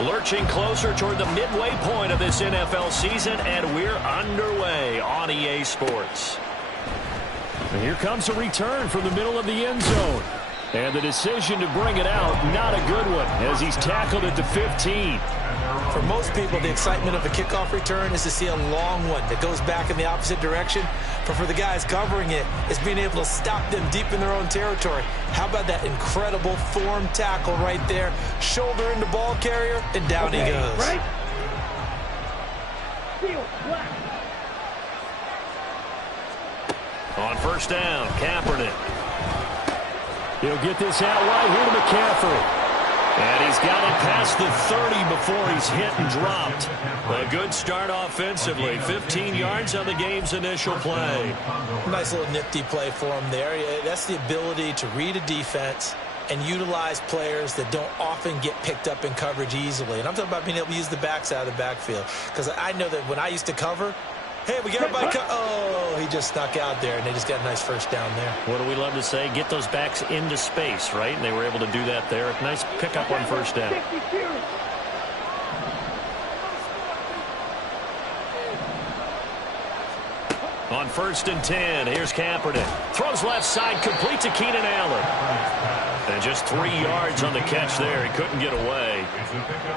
Lurching closer toward the midway point of this NFL season, and we're underway on EA Sports. And here comes a return from the middle of the end zone. And the decision to bring it out, not a good one, as he's tackled at the 15. For most people, the excitement of a kickoff return is to see a long one that goes back in the opposite direction. But for the guys covering it, it's being able to stop them deep in their own territory. How about that incredible form tackle right there? Shoulder into ball carrier, and down he goes. Right. On first down, Kaepernick. He'll get this out right here to McCaffrey. And he's got it past the 30 before he's hit and dropped. A good start offensively. 15 yards on the game's initial play. Nice little nifty play for him there. That's the ability to read a defense and utilize players that don't often get picked up in coverage easily. And I'm talking about being able to use the backs out of the backfield. Because I know that when I used to cover, hey, we got everybody. Oh, he just snuck out there, and they just got a nice first down there. What do we love to say? Get those backs into space, right? And they were able to do that there. Nice pickup on first down. On first and 10, here's Kaepernick. Throws left side, complete to Keenan Allen. And just 3 yards on the catch there. He couldn't get away.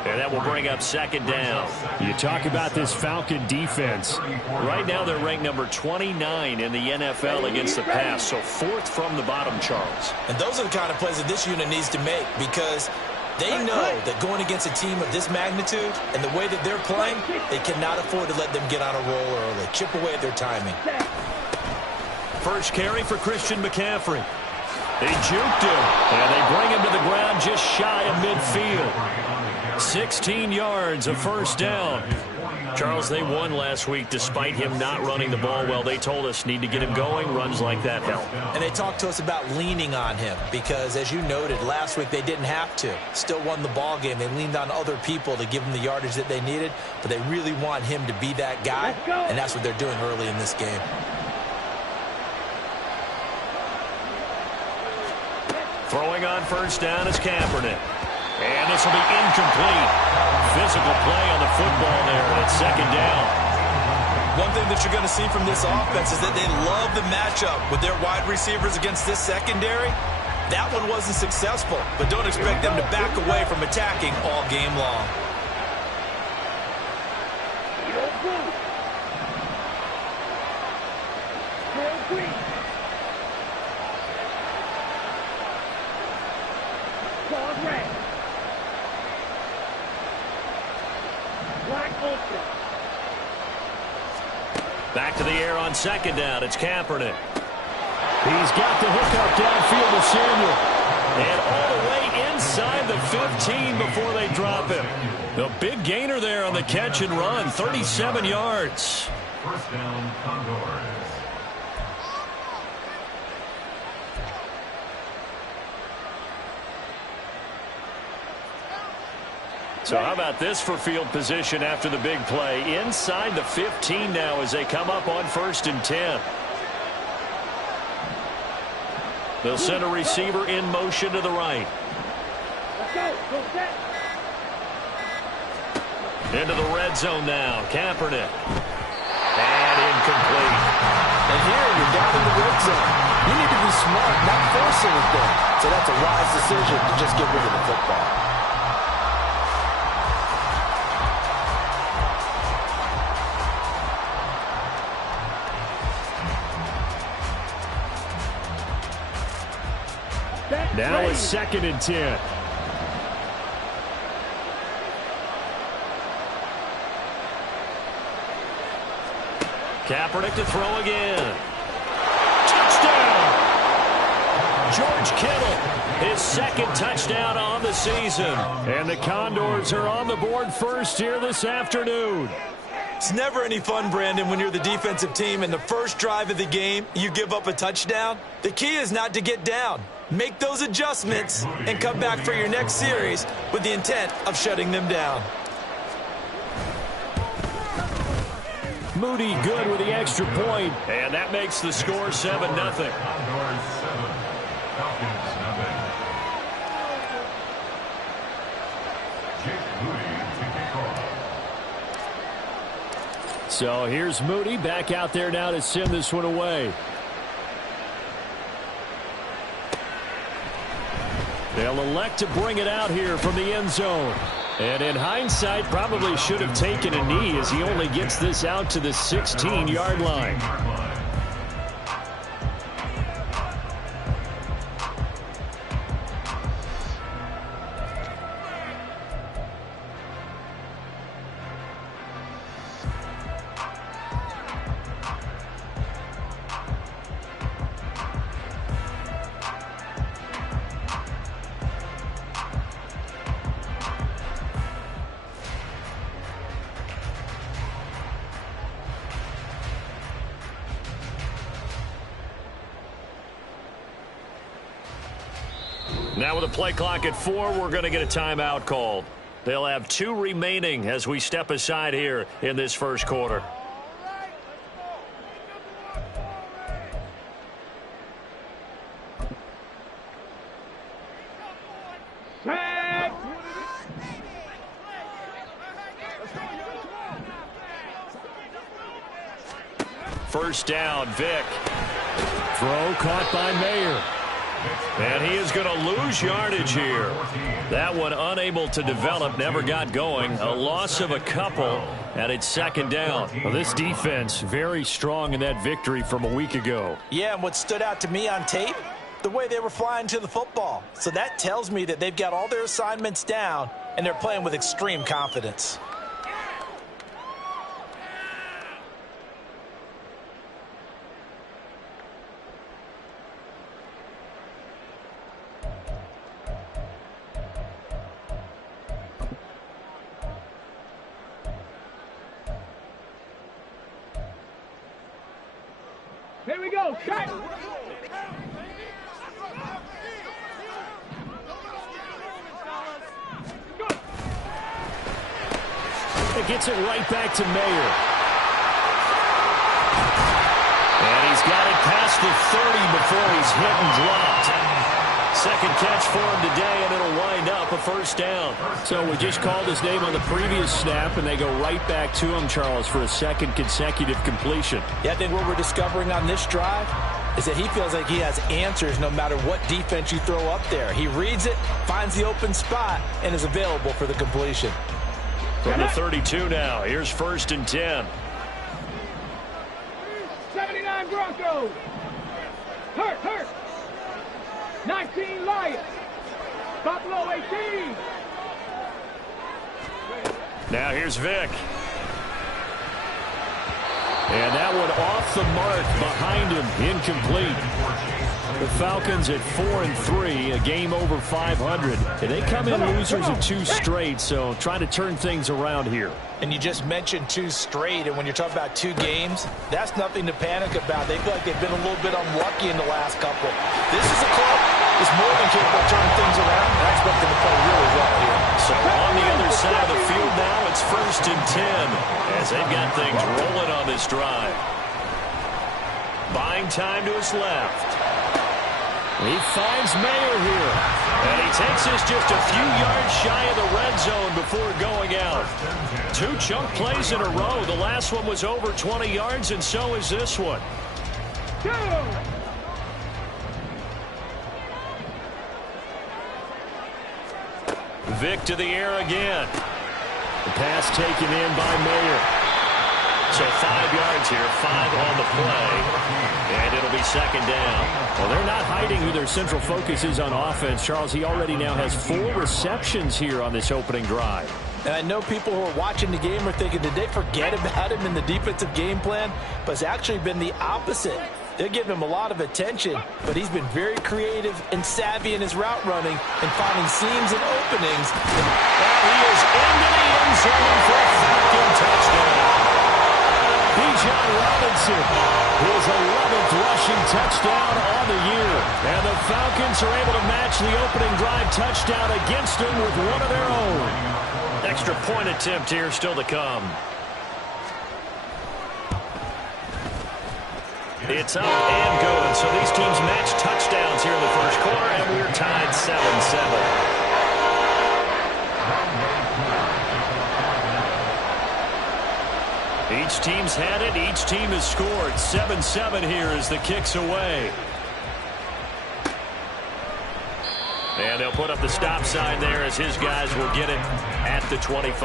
And that will bring up second down. You talk about this Falcon defense. Right now they're ranked number 29 in the NFL against the pass. So fourth from the bottom, Charles. And those are the kind of plays that this unit needs to make, because they know that going against a team of this magnitude and the way that they're playing, they cannot afford to let them get on a roll early. Chip away at their timing. First carry for Christian McCaffrey. They juked him, and they bring him to the ground just shy of midfield. 16 yards, a first down. Charles, they won last week despite him not running the ball well. They told us need to get him going. Runs like that help. And they talked to us about leaning on him because, as you noted, last week they didn't have to. Still won the ball game. They leaned on other people to give them the yardage that they needed, but they really want him to be that guy, and that's what they're doing early in this game. Throwing on first down is Kaepernick. And this will be incomplete. Physical play on the football there, and it's second down. One thing that you're going to see from this offense is that they love the matchup with their wide receivers against this secondary. That one wasn't successful, but don't expect them to back away from attacking all game long. Back to the air on second down. It's Kaepernick. He's got the hookup downfield to Samuel. And all the way inside the 15 before they drop him. The big gainer there on the catch and run. 37 yards. First down, Condors. So how about this for field position after the big play? Inside the 15 now as they come up on first and 10. They'll send a receiver in motion to the right. Into the red zone now. Kaepernick. And incomplete. And here you're down in the red zone. You need to be smart, not force anything. So that's a wise decision to just get rid of the football. Now it's second and 10. Kaepernick to throw again. Touchdown! George Kittle, his second touchdown on the season. And the Condors are on the board first here this afternoon. It's never any fun, Brandon, when you're the defensive team and the first drive of the game, you give up a touchdown. The key is not to get down. Make those adjustments and come back for your next series with the intent of shutting them down. Moody good with the extra point. And that makes the score 7-0. Condors 7, Falcons 0. Jake Moody So here's Moody back out there now to send this one away. They'll elect to bring it out here from the end zone. And in hindsight, probably should have taken a knee as he only gets this out to the 16-yard line. Now with a play clock at 4, we're going to get a timeout called. They'll have 2 remaining as we step aside here in this first quarter. First down, Vick. Throw caught by Mayer. And he is going to lose yardage here. That one unable to develop, never got going. A loss of a couple, and it's second down. Well, this defense very strong in that victory from a week ago. Yeah, and what stood out to me on tape, the way they were flying to the football. So that tells me that they've got all their assignments down, and they're playing with extreme confidence. Here we go. Shot. It gets it right back to Mayer. And he's got it past the 30 before he's hit and dropped. Second catch for him today, and it'll wind up a first down. So we just called his name on the previous snap, and they go right back to him, Charles, for a second consecutive completion. Yeah, I think what we're discovering on this drive is that he feels like he has answers no matter what defense you throw up there. He reads it, finds the open spot, and is available for the completion. From the 32 now, here's first and 10. 79 Broncos. Hurt. 19 Lions. Buffalo 18. Now here's Vick. And that one off the mark behind him, incomplete. The Falcons at 4-3, a game over 500. And they come in losers of 2 straight, so trying to turn things around here. And you just mentioned 2 straight, and when you're talking about 2 games, that's nothing to panic about. They feel like they've been a little bit unlucky in the last couple. This is a club that's more than capable of turning things around, and I expect them to play really well here. So on the other side of the field now, it's first and 10 as they've got things rolling on this drive. Buying time to his left. He finds Mayer here. And he takes us just a few yards shy of the red zone before going out. 2 chunk plays in a row. The last one was over 20 yards, and so is this one. Vick to the air again. The pass taken in by Mayer. So 5 yards here, 5 on the play, and it'll be second down. Well, they're not hiding who their central focus is on offense. Charles, he already now has 4 receptions here on this opening drive. And I know people who are watching the game are thinking, did they forget about him in the defensive game plan? But it's actually been the opposite. They're giving him a lot of attention, but he's been very creative and savvy in his route running and finding seams and openings. And he is into the end zone for a Falcon touchdown. Bijan Robinson, his 11th rushing touchdown on the year. And the Falcons are able to match the opening drive touchdown against them with one of their own. Extra point attempt here still to come. It's up and good. So these teams match touchdowns here in the first quarter, and we're tied 7-7. Each Each team's had it. Each team has scored. 7-7 here as the kick's away. And they'll put up the stop sign there as his guys will get it at the 25.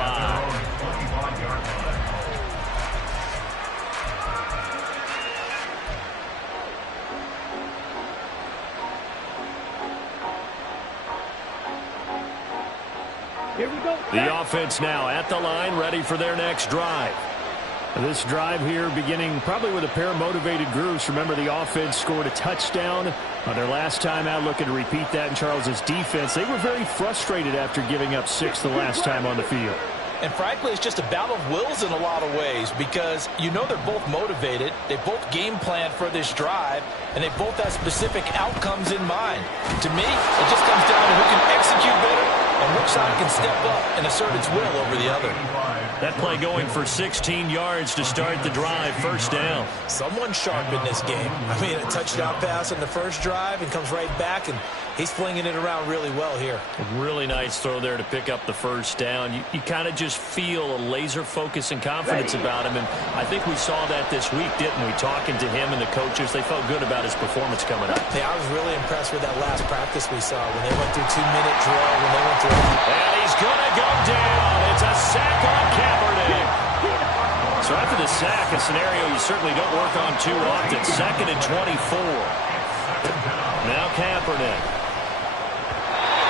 Here we go. The offense now at the line, ready for their next drive. This drive here beginning probably with a pair of motivated groups. Remember, the offense scored a touchdown on their last time out, looking to repeat that in Charles's defense. They were very frustrated after giving up 6 the last time on the field. And frankly, it's just a battle of wills in a lot of ways because you know they're both motivated. They both game plan for this drive, and they both have specific outcomes in mind. To me, it just comes down to who can execute better and which side can step up and assert its will over the other. That play going for 16 yards to start the drive. First down. Someone sharp in this game. I mean, a touchdown pass on the first drive and comes right back, and he's flinging it around really well here. A really nice throw there to pick up the first down. You kind of just feel a laser focus and confidence about him, and I think we saw that this week, didn't we? Talking to him and the coaches, they felt good about his performance coming up. Yeah, I was really impressed with that last practice we saw when they went through 2-minute drill, when they went through. And he's going to go down. It's a sack on Kaepernick. So after the sack, a scenario you certainly don't work on too often. 2nd and 24. Now Kaepernick.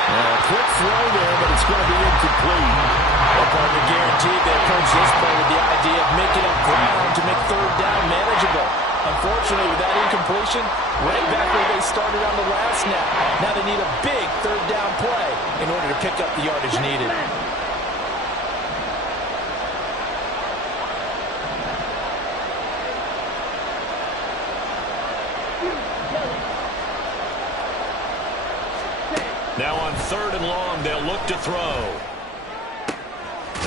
A quick throw there, but it's going to be incomplete. Well, partner, guaranteed they approach this play with the idea of making up ground to make third down manageable. Unfortunately, with that incompletion, right back where they started on the last snap. Now they need a big third down play in order to pick up the yardage needed. Now on 3rd and long, they'll look to throw.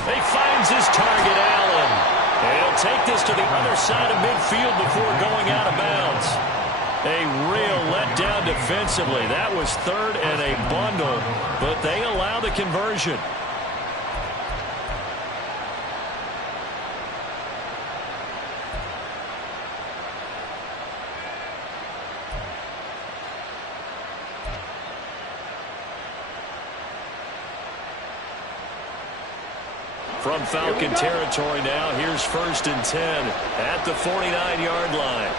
He finds his target, Allen. He'll take this to the other side of midfield before going out of bounds. A real letdown defensively. That was 3rd and a bundle, but they allow the conversion. From Falcon territory now, here's 1st and 10 at the 49-yard line.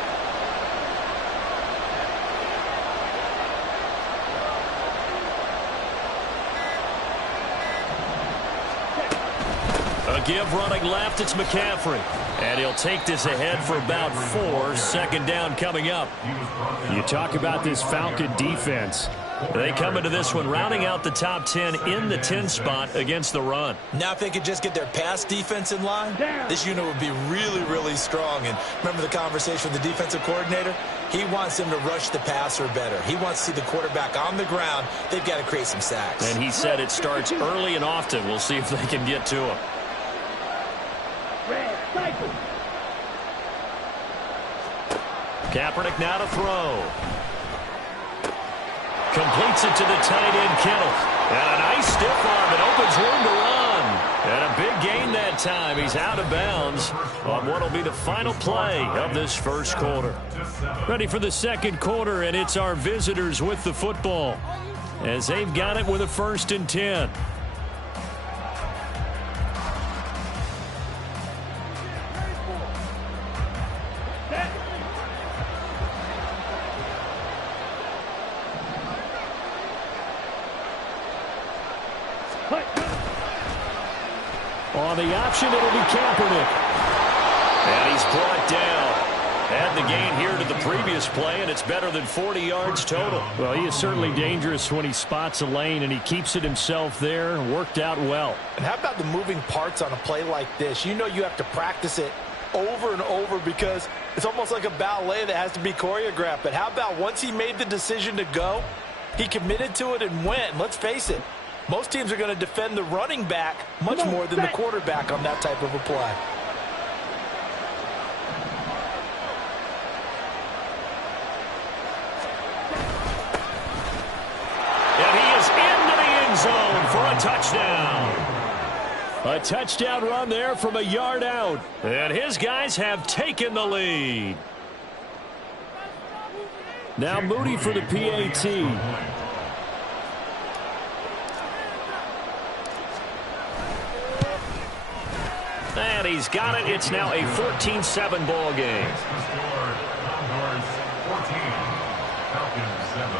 A give running left, it's McCaffrey. And he'll take this ahead for about 4. 2nd down coming up. You talk about this Falcon defense. They come into this one rounding out the top 10 in the 10 spot against the run. Now if they could just get their pass defense in line, this unit would be really, really strong. And remember the conversation with the defensive coordinator? He wants them to rush the passer better. He wants to see the quarterback on the ground. They've got to create some sacks. And he said it starts early and often. We'll see if they can get to him. Kaepernick now to throw. Completes it to the tight end, Kittle. And a nice stiff arm. It opens room to run. And a big gain that time. He's out of bounds on what will be the final play of this first quarter. Ready for the 2nd quarter, and it's our visitors with the football as they've got it with a 1st and 10. On the option, it'll be Kaepernick. And he's brought down. Add the gain here to the previous play, and it's better than 40 yards total. Well, he is certainly dangerous when he spots a lane, and he keeps it himself there and worked out well. And how about the moving parts on a play like this? You know you have to practice it over and over because it's almost like a ballet that has to be choreographed. But how about once he made the decision to go, he committed to it and went. And let's face it, most teams are going to defend the running back much more than the quarterback on that type of a play. And he is into the end zone for a touchdown. A touchdown run there from a yard out. And his guys have taken the lead. Now Moody for the PAT. And he's got it. It's now a 14-7 ball game. Condors 14, Falcons 7.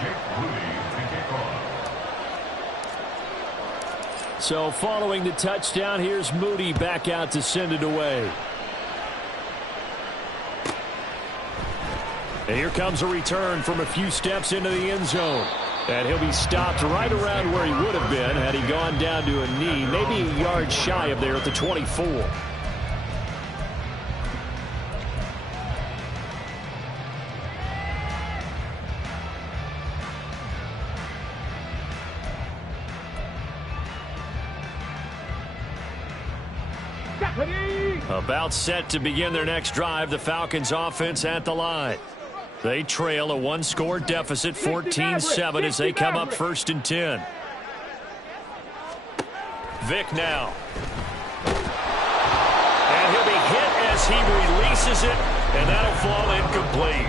Jake Moody to kick off. So following the touchdown, here's Moody back out to send it away. And here comes a return from a few steps into the end zone. And he'll be stopped right around where he would have been had he gone down to a knee, maybe a yard shy of there at the 24. About set to begin their next drive, the Falcons offense at the line. They trail a one-score deficit, 14-7, as they come up 1st and 10. Vick now. And he'll be hit as he releases it, and that'll fall incomplete.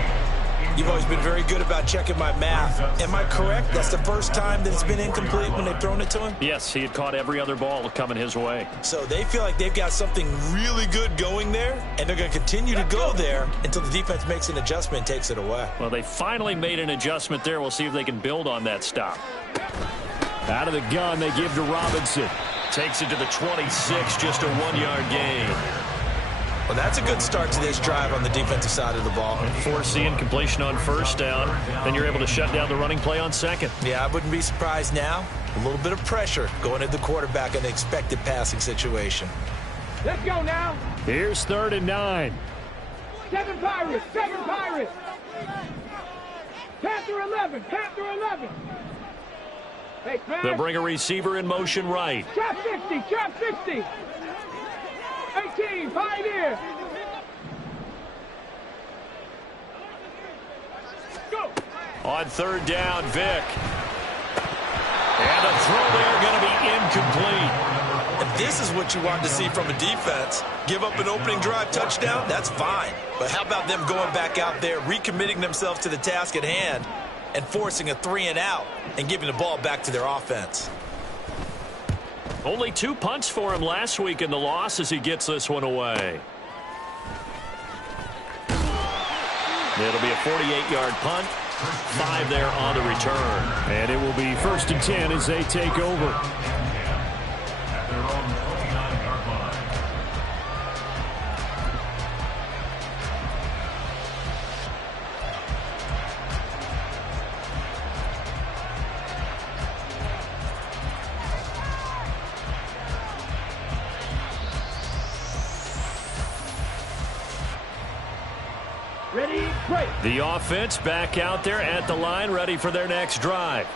You've always been very good about checking my math. Am I correct? That's the first time that it's been incomplete when they've thrown it to him? Yes, he had caught every other ball coming his way. So they feel like they've got something really good going there, and they're going to continue to go there until the defense makes an adjustment and takes it away. Well, they finally made an adjustment there. We'll see if they can build on that stop. Out of the gun, they give to Robinson. Takes it to the 26, just a 1-yard gain. Well, that's a good start to this drive on the defensive side of the ball. Force the incompletion on 1st down. Then you're able to shut down the running play on 2nd. Yeah, I wouldn't be surprised now. A little bit of pressure going at the quarterback in an expected passing situation. Let's go now. Here's 3rd and 9. 7 Pirates, 7 Pirates. Panther 11, Panther 11. Hey, They'll bring a receiver in motion right. Trap 60, trap 60. 18, Pioneer. Go. On 3rd down, Vick. And the throw there going to be incomplete. And this is what you want to see from a defense. Give up an opening drive touchdown, that's fine. But how about them going back out there, recommitting themselves to the task at hand, and forcing a 3-and-out and giving the ball back to their offense. Only 2 punts for him last week in the loss as he gets this one away. It'll be a 48-yard punt. 5 there on the return. And it will be 1st and 10 as they take over. At their own 29-yard line. Ready, break. The offense back out there at the line, ready for their next drive.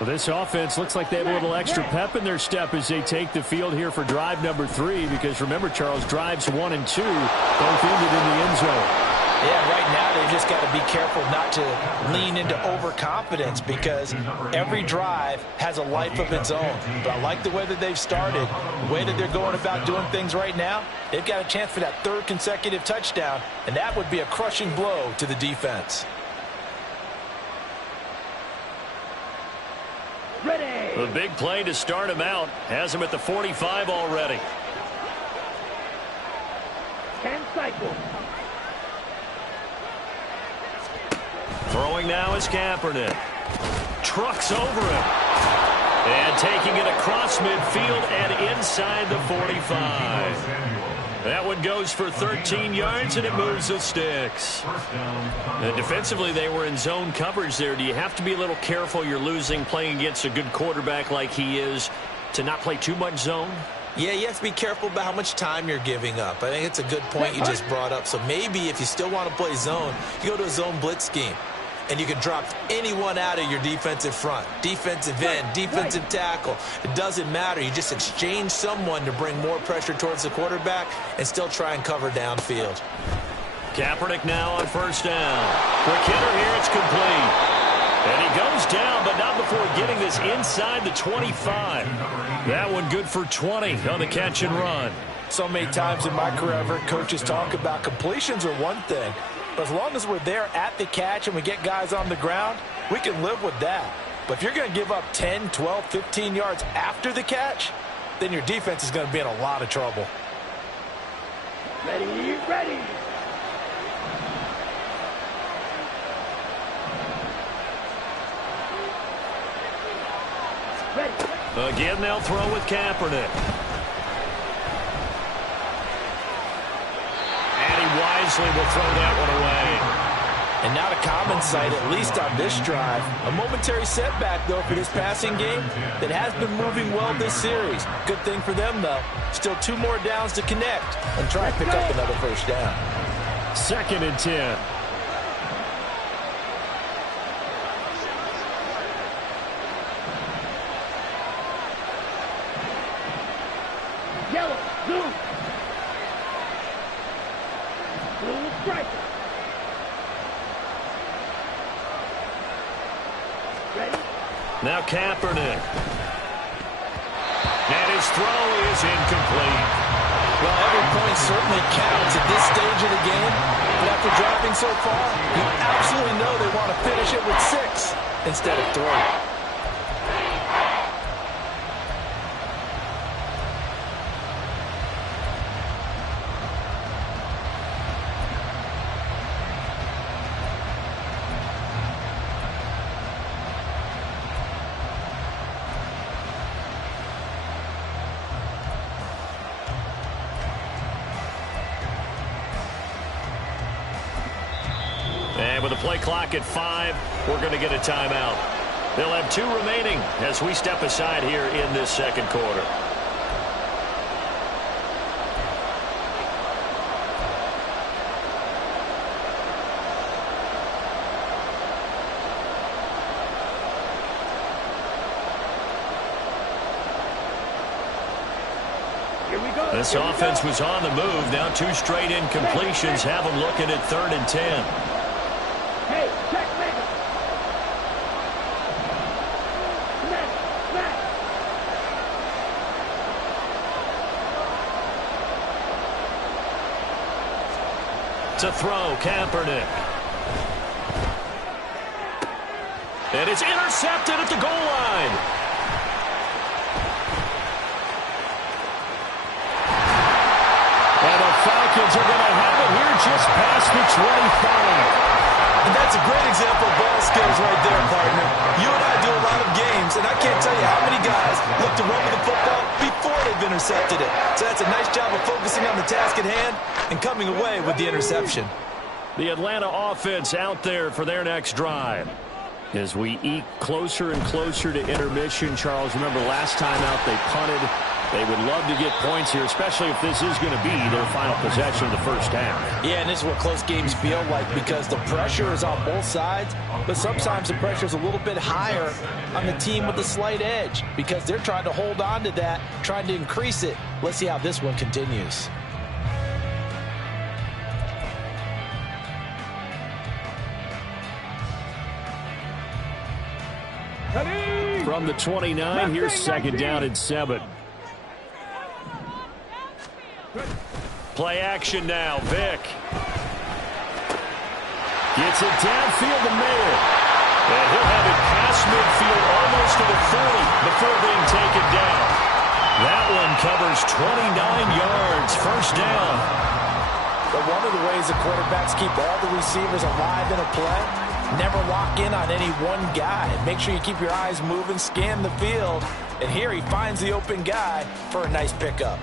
Well, this offense looks like they have a little extra pep in their step as they take the field here for drive number 3, because remember, Charles, drives 1 and 2 both ended in the end zone. Yeah, right now they've just got to be careful not to lean into overconfidence, because every drive has a life of its own. But I like the way that they've started, the way that they're going about doing things right now. They've got a chance for that 3rd consecutive touchdown, and that would be a crushing blow to the defense. Ready. The big play to start him out has him at the 45 already. 10 cycles. Throwing now is Kaepernick. Trucks over him. And taking it across midfield and inside the 45. That one goes for 13 yards, and it moves the sticks. And defensively, they were in zone coverage there. Do you have to be a little careful? You're losing playing against a good quarterback like he is to not play too much zone? Yeah, you have to be careful about how much time you're giving up. I think it's a good point you just brought up. So maybe if you still want to play zone, you go to a zone blitz scheme. And you can drop anyone out of your defensive front. Defensive end, defensive tackle. It doesn't matter. You just exchange someone to bring more pressure towards the quarterback and still try and cover downfield. Kaepernick now on 1st down. Quick hitter here, it's complete. And he goes down, but not before getting this inside the 25. That one good for 20 on the catch and run. So many times in my career, I've heard coaches talk about completions are one thing, but as long as we're there at the catch and we get guys on the ground, we can live with that. But if you're going to give up 10, 12, 15 yards after the catch, then your defense is going to be in a lot of trouble. Ready, ready. Again, they'll throw with Kaepernick. And he wisely will throw that one away. And not a common sight, at least on this drive. A momentary setback, though, for this passing game that has been moving well this series. Good thing for them, though. Still 2 more downs to connect and try and pick up another first down. 2nd and 10. Yellow, blue. Blue striker. Ready? Now Kaepernick. And his throw is incomplete. Well, every point certainly counts at this stage of the game. But after dropping so far, you absolutely know they want to finish it with 6 instead of 3. And with the play clock at 5, we're going to get a timeout. They'll have 2 remaining as we step aside here in this second quarter. This offense was on the move. Now 2 straight incompletions have them looking at 3rd and 10. Hey, check later. Smash, smash. To throw, Kaepernick. And it's intercepted at the goal line. And the Falcons are going to have it here just past the 25. And that's a great example of ball skills right there, partner. You and I do a lot of games, and I can't tell you how many guys look to run with the football before they've intercepted it. So that's a nice job of focusing on the task at hand and coming away with the interception. The Atlanta offense out there for their next drive. As we eke closer and closer to intermission, Charles, remember last time out they punted. They would love to get points here, especially if this is going to be their final possession of the first half. Yeah, and this is what close games feel like because the pressure is on both sides, but sometimes the pressure is a little bit higher on the team with the slight edge because they're trying to hold on to that, trying to increase it. Let's see how this one continues. From the 29, here's 2nd down and 7. Play action now. Vick gets it downfield to Mayer. And he'll have it past midfield almost to the 40 before being taken down. That one covers 29 yards. First down. But one of the ways the quarterbacks keep all the receivers alive in a play, never lock in on any one guy. Make sure you keep your eyes moving, scan the field. And here he finds the open guy for a nice pickup.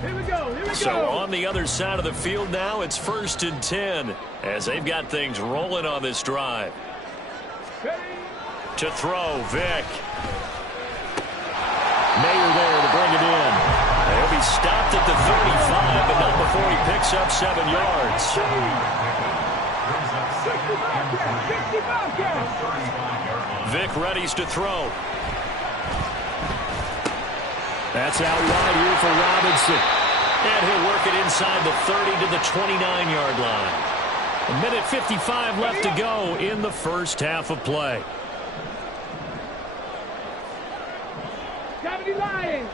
Here we go, here we go. So on the other side of the field now, it's 1st and 10 as they've got things rolling on this drive. Ready? To throw, Vick. Mayer there to bring it in. He'll be stopped at the 35, but not before he picks up 7 yards. 65 count. Vick readies to throw. That's out wide here for Robinson. And he'll work it inside the 30 to the 29-yard line. 1:55 left to go in the first half of play. 70 Lions.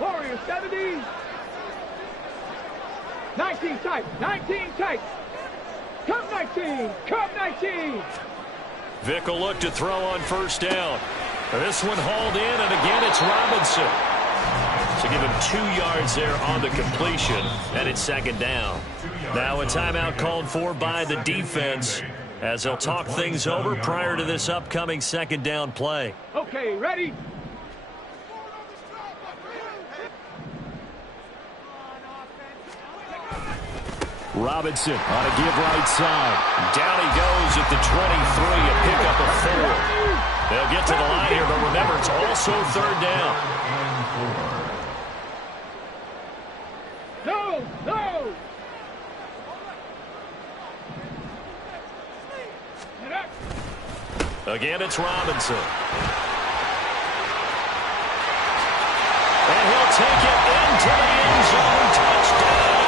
Warrior 70. 19 tight. 19 tight. Come 19. Come 19. Vick will look to throw on first down. This one hauled in, and again it's Robinson. So give him 2 yards there on the completion, and it's second down. Now a timeout called for by the defense as they'll talk things over prior to this upcoming second down play. Okay, ready? Robinson on a give right side. Down he goes at the 23, a pickup of 4. They'll get to the line here, but remember, it's also third down. No, no. Again, it's Robinson. And he'll take it into the end zone. Touchdown.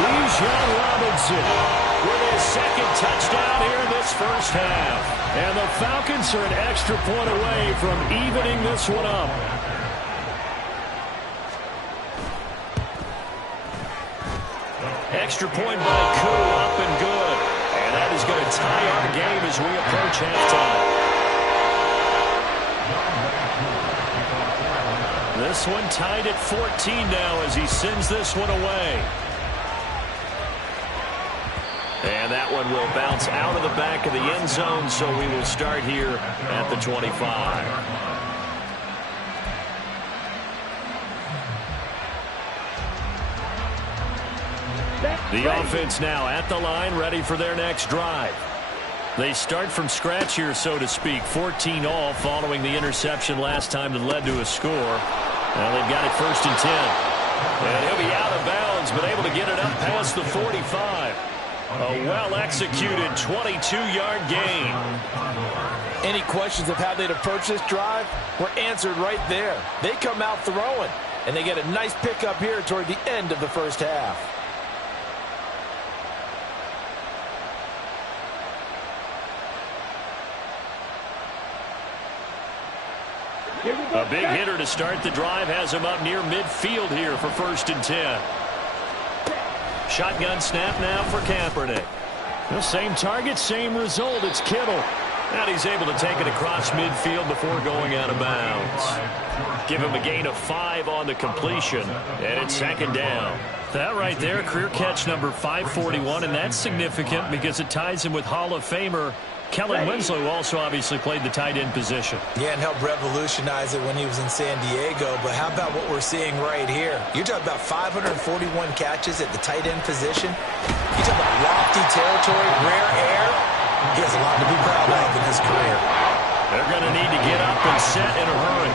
Bijan Robinson with his second touchdown here in this first half. And the Falcons are an extra point away from evening this one up. Extra point by Koo, up and good. And that is going to tie our game as we approach halftime. This one tied at 14 now as he sends this one away. And that one will bounce out of the back of the end zone, so we will start here at the 25. The offense now at the line, ready for their next drive. They start from scratch here, so to speak. 14 all following the interception last time that led to a score. Now they've got it first and 10. And he'll be out of bounds, but able to get it up past the 45. A well-executed 22-yard gain. Any questions of how they'd approach this drive were answered right there. They come out throwing, and they get a nice pickup here toward the end of the first half. A big hitter to start the drive has him up near midfield here for first and 10. Shotgun snap now for Kaepernick. The same target, same result. It's Kittle. And he's able to take it across midfield before going out of bounds. Give him a gain of 5 on the completion. And it's second down. That right there, career catch number 541. And that's significant because it ties him with Hall of Famer Kellen Winslow, who also obviously played the tight end position. Yeah, and helped revolutionize it when he was in San Diego. But how about what we're seeing right here? You're talking about 541 catches at the tight end position. You talk about lofty territory, rare air. He has a lot to be proud of in his career. They're going to need to get up and set in a hurry.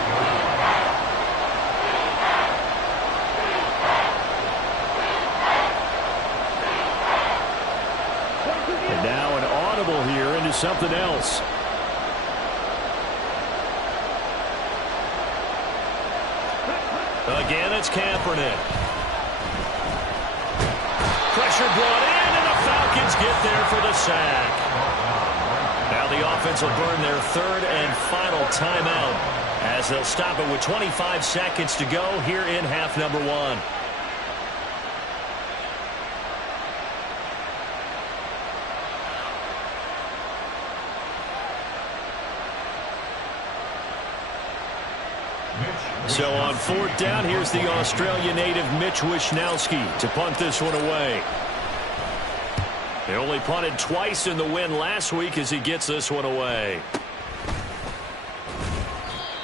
And now an audible here into something else. Again, it's Kaepernick. Pressure brought in, and the Falcons get there for the sack. Now the offense will burn their third and final timeout as they'll stop it with 25 seconds to go here in half number 1. So on fourth down, here's the Australia native Mitch Wishnowsky to punt this one away. He only punted twice in the win last week as he gets this one away.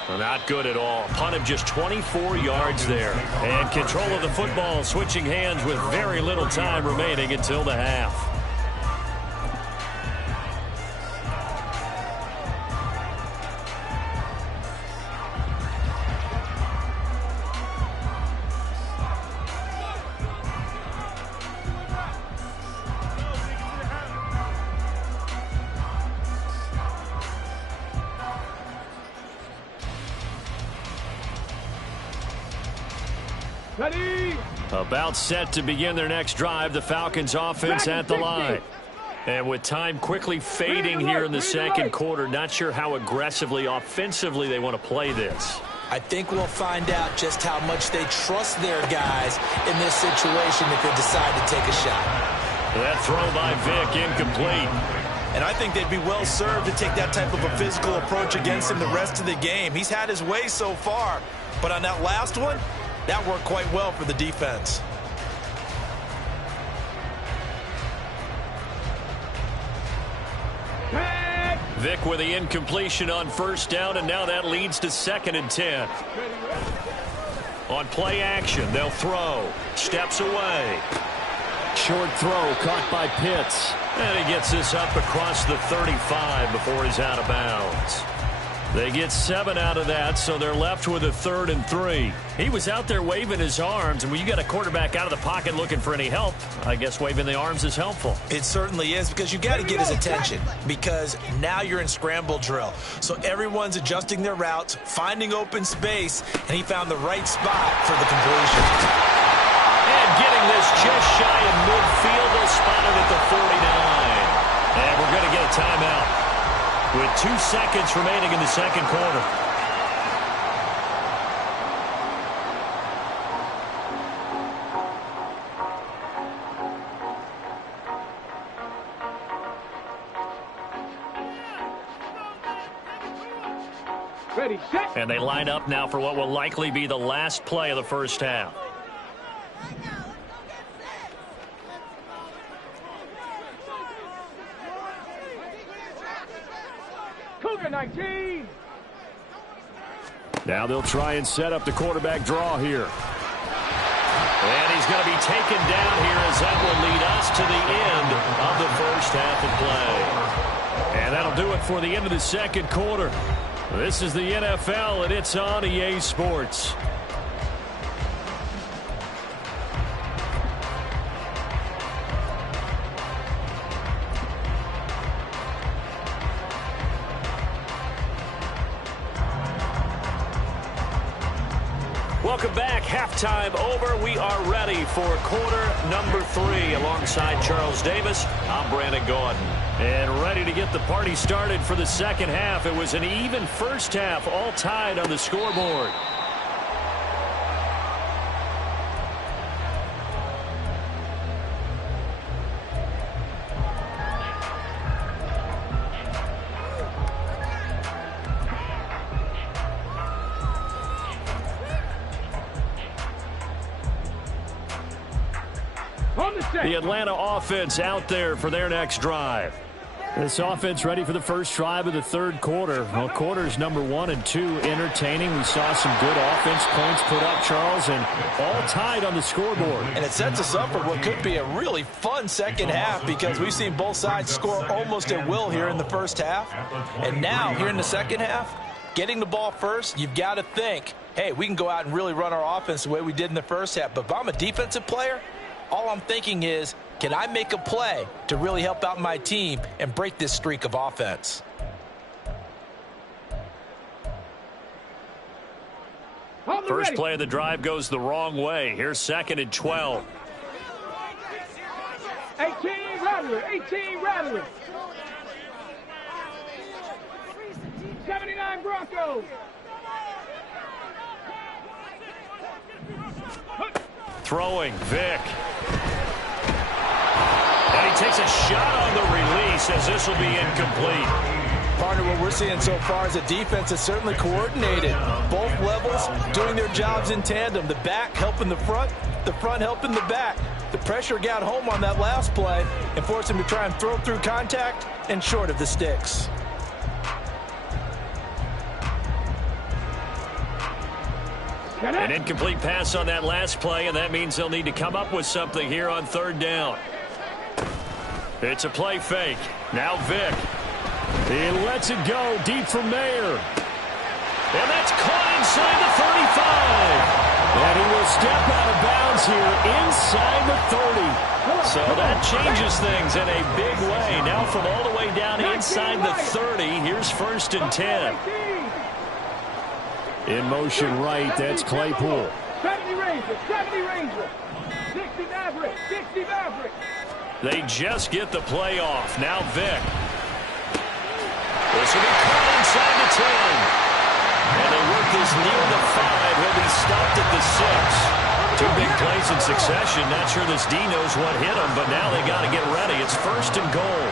Not good at all. Punt of just 24 yards there. And control of the football switching hands with very little time remaining until the half. Ready? About set to begin their next drive. The Falcons offense at the line. And with time quickly fading here in the second quarter, not sure how aggressively, offensively they want to play this. I think we'll find out just how much they trust their guys in this situation if they decide to take a shot. That throw by Vic incomplete. And I think they'd be well served to take that type of a physical approach against him the rest of the game. He's had his way so far, but on that last one, that worked quite well for the defense. Vic with the incompletion on first down, and now that leads to 2nd and 10. On play action, they'll throw. Steps away. Short throw caught by Pitts. And he gets this up across the 35 before he's out of bounds. They get 7 out of that, so they're left with a 3rd and 3. He was out there waving his arms, and when you got a quarterback out of the pocket looking for any help, I guess waving the arms is helpful. It certainly is, because you got to get his attention, because now you're in scramble drill. So everyone's adjusting their routes, finding open space, and he found the right spot for the completion. And getting this just shy of midfield, they'll spot it at the 49. And we're going to get a timeout with 2 seconds remaining in the second quarter. Ready, set. And they line up now for what will likely be the last play of the first half. Cougar 19. Now they'll try and set up the quarterback draw here. And he's going to be taken down here as that will lead us to the end of the first half of play. And that'll do it for the end of the second quarter. This is the NFL, and it's on EA Sports. Welcome back. Halftime over. We are ready for quarter number 3. Alongside Charles Davis, I'm Brandon Gaudin. And ready to get the party started for the second half. It was an even first half, all tied on the scoreboard. The Atlanta offense out there for their next drive. This offense ready for the first drive of the third quarter. Well, quarters number 1 and 2 entertaining. We saw some good offense points put up, Charles, and all tied on the scoreboard. And it sets us up for what could be a really fun second half, because we've seen both sides score almost at will here in the first half. And now, here in the second half, getting the ball first, you've got to think, hey, we can go out and really run our offense the way we did in the first half. But if I'm a defensive player, all I'm thinking is, can I make a play to really help out my team and break this streak of offense? First play of the drive goes the wrong way. Here's 2nd and 12. 18 Rattler, 18 Rattler. 79 Broncos. Throwing, Vic. And he takes a shot on the release as this will be incomplete. Partner, what we're seeing so far is a defense that's certainly coordinated. Both levels doing their jobs in tandem. The back helping the front helping the back. The pressure got home on that last play and forced him to try and throw through contact and short of the sticks. An incomplete pass on that last play, and that means they'll need to come up with something here on third down. It's a play fake. Now Vic. He lets it go deep for Mayer. And that's caught inside the 35. And he will step out of bounds here inside the 30. So that changes things in a big way. Now from all the way down inside the 30, here's 1st and 10. In motion right, that's Claypool. 70 Ranger, 70 Ranger. 60 Maverick, 60 Maverick. They just get the play off. Now Vick. This will be caught inside the 10. And they work this near the 5. He'll be stopped at the 6. 2 big plays in succession. Not sure this D knows what hit him, but now they got to get ready. It's 1st and goal.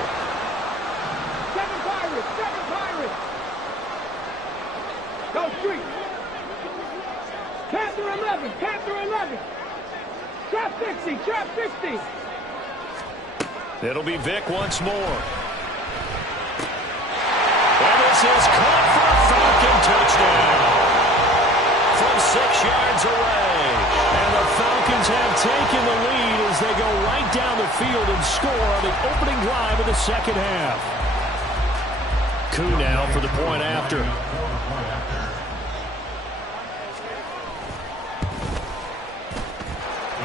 7 Pirates, 7 Pirates. Go street. Panther 11, Panther 11. Trap 60, trap 60. It'll be Vick once more. And this is caught for a Falcon touchdown. From 6 yards away. And the Falcons have taken the lead as they go right down the field and score on the opening drive of the second half. Koo now for the point after.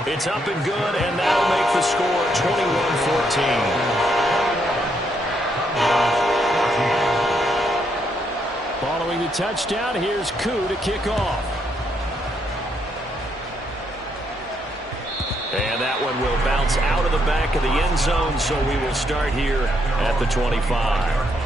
It's up and good, and that'll make the score 21-14. Following the touchdown, here's Koo to kick off. And that one will bounce out of the back of the end zone, so we will start here at the 25.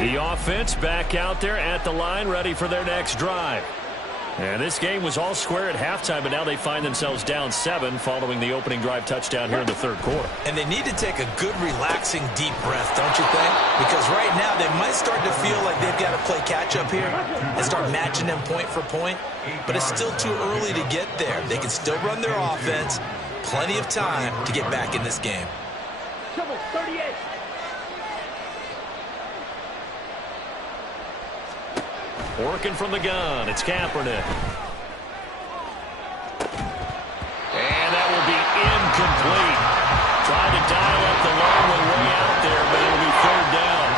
The offense back out there at the line, ready for their next drive. And this game was all square at halftime, but now they find themselves down 7 following the opening drive touchdown here in the 3rd quarter. And they need to take a good, relaxing, deep breath, don't you think? Because right now they might start to feel like they've got to play catch-up here and start matching them point for point. But it's still too early to get there. They can still run their offense. Plenty of time to get back in this game. 38. Working from the gun, it's Kaepernick. And that will be incomplete. Trying to dial up the long way out there, but it'll be 3rd down.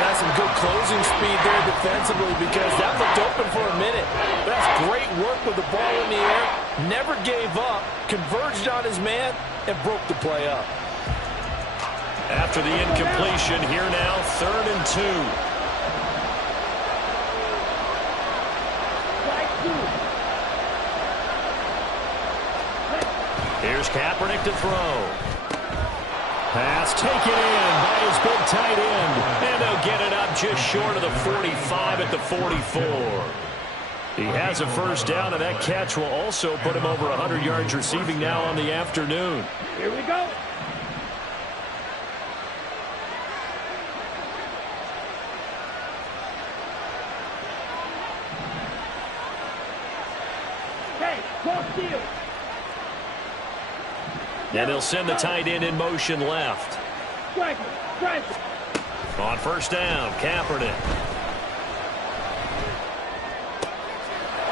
That's some good closing speed there defensively because that looked open for a minute. That's great work with the ball in the air. Never gave up, converged on his man, and broke the play up. After the incompletion, here now, 3rd and 2. Here's Kaepernick to throw. Pass taken in by his big tight end. And they'll get it up just short of the 45 at the 44. He has a 1st down, and that catch will also put him over 100 yards receiving now on the afternoon. Here we go. Okay, cross field. And they'll send the tight end in motion left. Strike it, strike it. On 1st down, Kaepernick.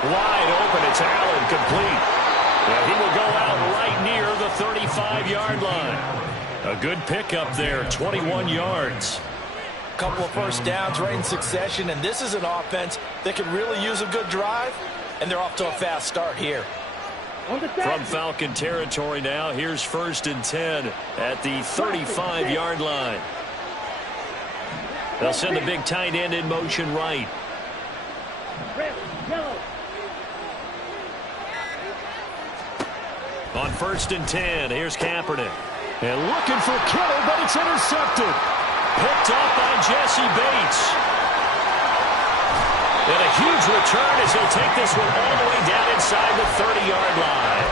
Wide open, it's Allen, complete. And he will go out right near the 35-yard line. A good pickup there, 21 yards. Couple of 1st downs right in succession, and this is an offense that can really use a good drive, and they're off to a fast start here. From Falcon territory now, here's 1st and 10 at the 35-yard line. They'll send the big tight end in motion right. Red, yellow. On 1st and 10, here's Kaepernick. And looking for Kittle, but it's intercepted. Picked up by Jesse Bates. And a huge return as he'll take this one all the way down inside the 30-yard line.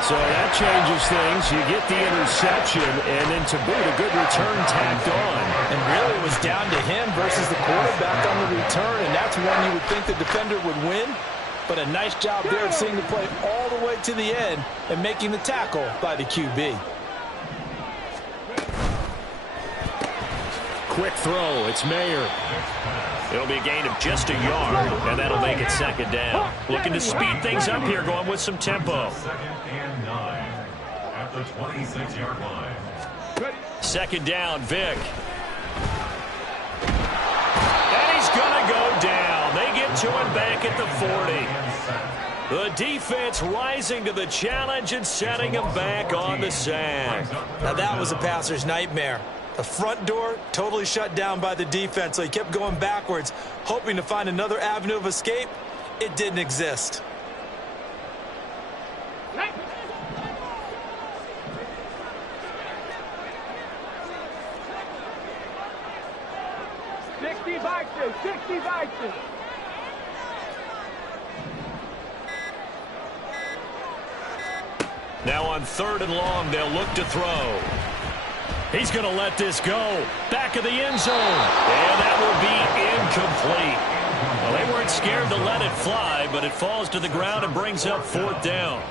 So that changes things. You get the interception, and then to boot, a good return tacked on. And really it was down to him versus the quarterback on the return, and that's one you would think the defender would win. But a nice job there of seeing the play all the way to the end and making the tackle by the QB. Quick throw. It's Mayer. It'll be a gain of just a yard, and that'll make it 2nd down. Looking to speed things up here, going with some tempo. 2nd and 9 at the 26-yard line. 2nd down, Vick. And he's going to go down. They get to him back at the 40. The defense rising to the challenge and setting him back on the sack. Now that was a passer's nightmare. The front door totally shut down by the defense, so he kept going backwards, hoping to find another avenue of escape. It didn't exist. Right. 60 Vikings, 60 Vikings. Now on 3rd and long, they'll look to throw. He's going to let this go. Back of the end zone. And that will be incomplete. Well, they weren't scared to let it fly, but it falls to the ground and brings up 4th down.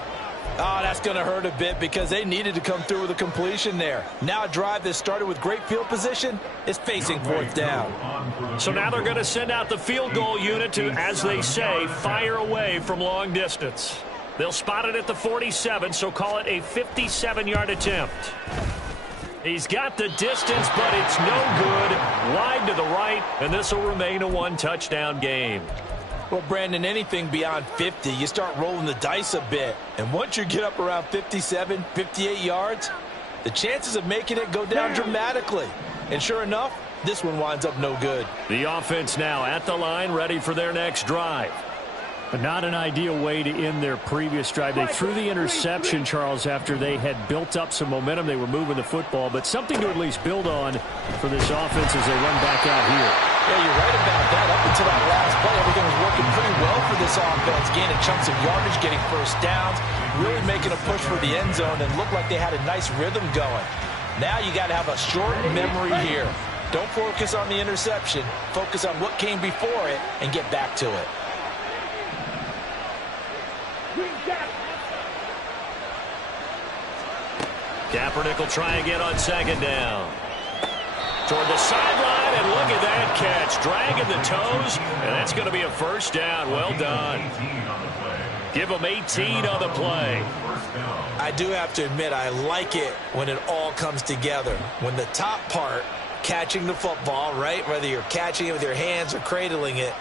Oh, that's going to hurt a bit because they needed to come through with a completion there. Now a drive that started with great field position is facing 4th down. So now they're going to send out the field goal unit to, as they say, fire away from long distance. They'll spot it at the 47, so call it a 57-yard attempt. He's got the distance, but it's no good. Wide to the right, and this will remain a 1-touchdown game. Well, Brandon, anything beyond 50, you start rolling the dice a bit. And once you get up around 57, 58 yards, the chances of making it go down dramatically. And sure enough, this one winds up no good. The offense now at the line, ready for their next drive. But not an ideal way to end their previous drive. They threw the interception, Charles, after they had built up some momentum. They were moving the football, but something to at least build on for this offense as they run back out here. Yeah, you're right about that. Up until that last play, everything was working pretty well for this offense. Gaining chunks of yardage, getting first downs, really making a push for the end zone, and looked like they had a nice rhythm going. Now you got to have a short memory here. Don't focus on the interception. Focus on what came before it and get back to it. Kaepernick will try again on 2nd down. Toward the sideline, and look at that catch. Dragging the toes, and that's going to be a 1st down. Well done. Give them 18 on the play. I do have to admit, I like it when it all comes together. When the top part, catching the football, right, whether you're catching it with your hands or cradling it,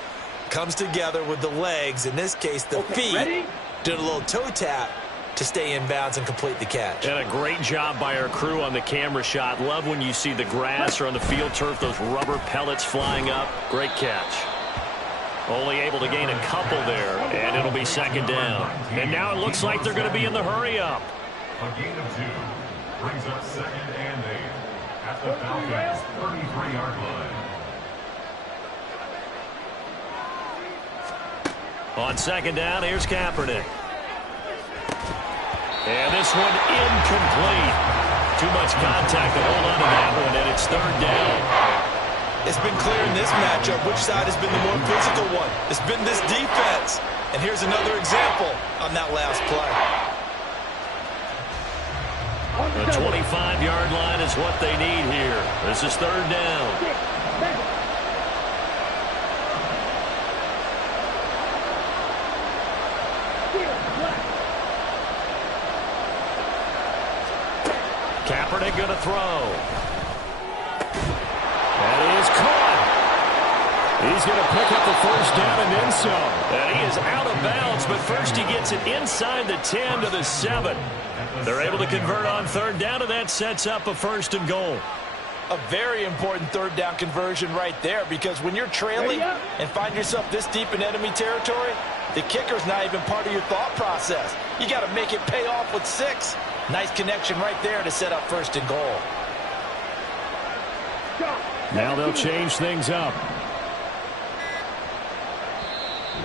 comes together with the legs, in this case the feet, ready? did a little toe tap to stay in bounds and complete the catch. And a great job by our crew on the camera shot. Love when you see the grass or on the field turf, those rubber pellets flying up. Great catch. Only able to gain a couple there, and it'll be 2nd down. And now it looks like they're going to be in the hurry-up. A gain of 2 brings up 2nd and 8 at the Falcons' 33-yard line. On 2nd down, here's Kaepernick. And this one incomplete. Too much contact to hold on to that one, and it's 3rd down. It's been clear in this matchup which side has been the more physical one. It's been this defense. And here's another example on that last play. The 25-yard line is what they need here. This is 3rd down. Kaepernick going to throw. That is caught. He's going to pick up the 1st down and then some. And he is out of bounds, but first he gets it inside the 10 to the 7. They're able to convert on 3rd down, and that sets up a 1st and goal. A very important 3rd down conversion right there, because when you're trailing and find yourself this deep in enemy territory, the kicker's not even part of your thought process. You got to make it pay off with 6. Nice connection right there to set up 1st and goal. Now they'll change things up.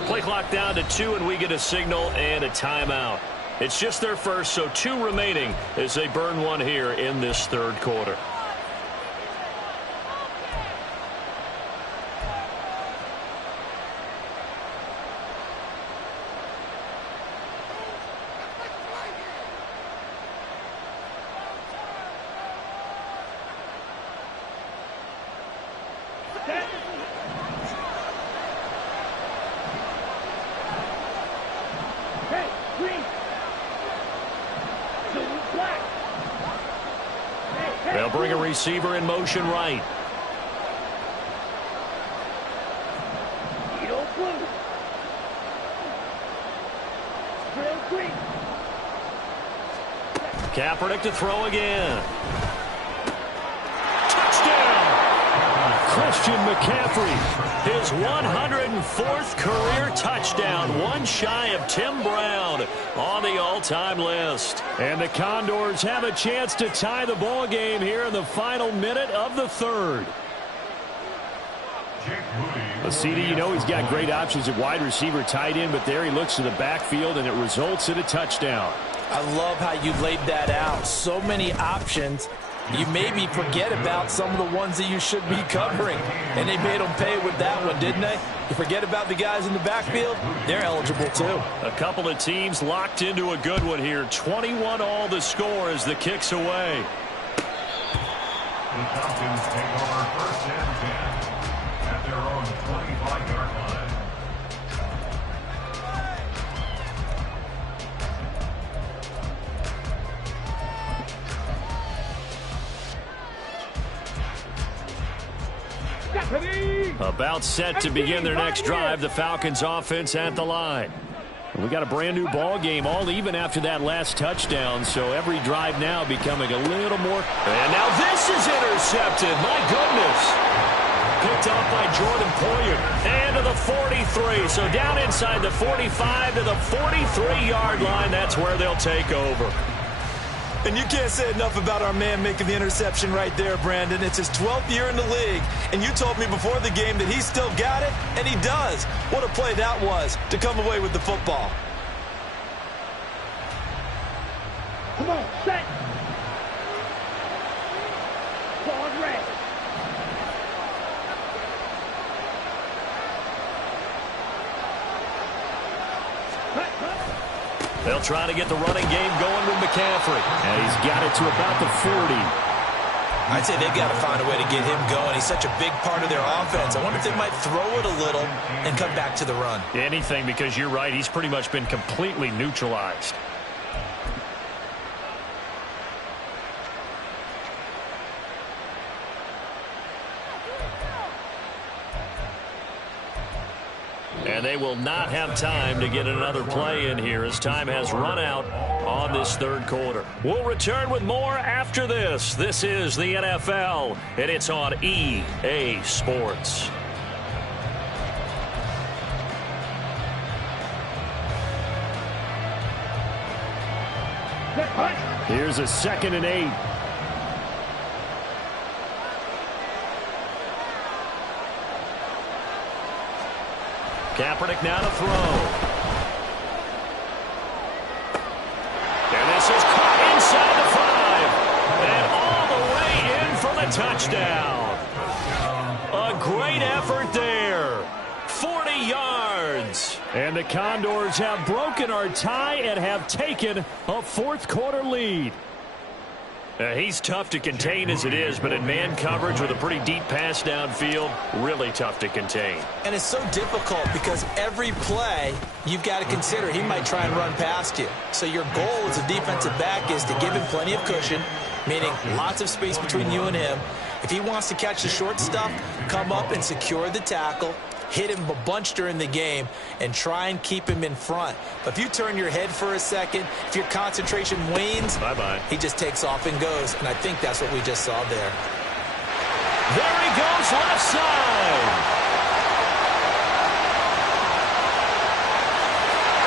Play clock down to 2, and we get a signal and a timeout. It's just their first, so 2 remaining as they burn one here in this 3rd quarter. They'll bring a receiver in motion right. Kaepernick to throw again. Christian McCaffrey. His 104th career touchdown. One shy of Tim Brown on the all-time list. And the Condors have a chance to tie the ball game here in the final minute of the third. CD, you know he's got great options at wide receiver, tight end, but there he looks to the backfield, and it results in a touchdown. I love how you laid that out. So many options. You maybe forget about some of the ones that you should be covering. And they made them pay with that one, didn't they? You forget about the guys in the backfield, they're eligible too. A couple of teams locked into a good one here. 21 all the score as the kick's away. The Falcons take over 1st and 10 at their own 25-yard line. About set to begin their next drive. The Falcons offense at the line. We got a brand new ball game, all even after that last touchdown. So every drive now becoming a little more. And now this is intercepted. My goodness. Picked off by Jordan Poyer. And to the 43. So down inside the 45 to the 43-yard line. That's where they'll take over. And you can't say enough about our man making the interception right there, Brandon. It's his 12th year in the league, and you told me before the game that he still got it, and he does. What a play that was to come away with the football. Come on, set. Forward red. They'll try to get the running game going with McCaffrey. And he's got it to about the 40. I'd say they've got to find a way to get him going. He's such a big part of their offense. I wonder if they might throw it a little and come back to the run. Anything, because you're right. He's pretty much been completely neutralized. And they will not have time to get another play in here as time has run out on this third quarter. We'll return with more after this. This is the NFL, and it's on EA Sports. Here's a 2nd and 8. Kaepernick now to throw. And this is caught inside the 5. And all the way in for the touchdown. A great effort there. 40 yards. And the Condors have broken our tie and have taken a 4th quarter lead. He's tough to contain as it is, but in man coverage with a pretty deep pass downfield, really tough to contain. And it's so difficult because every play you've got to consider he might try and run past you. So your goal as a defensive back is to give him plenty of cushion, meaning lots of space between you and him. If he wants to catch the short stuff, come up and secure the tackle, hit him a bunch during the game, and try and keep him in front. But if you turn your head for a second, if your concentration wanes, bye-bye. He just takes off and goes, and I think that's what we just saw there. There he goes, left side.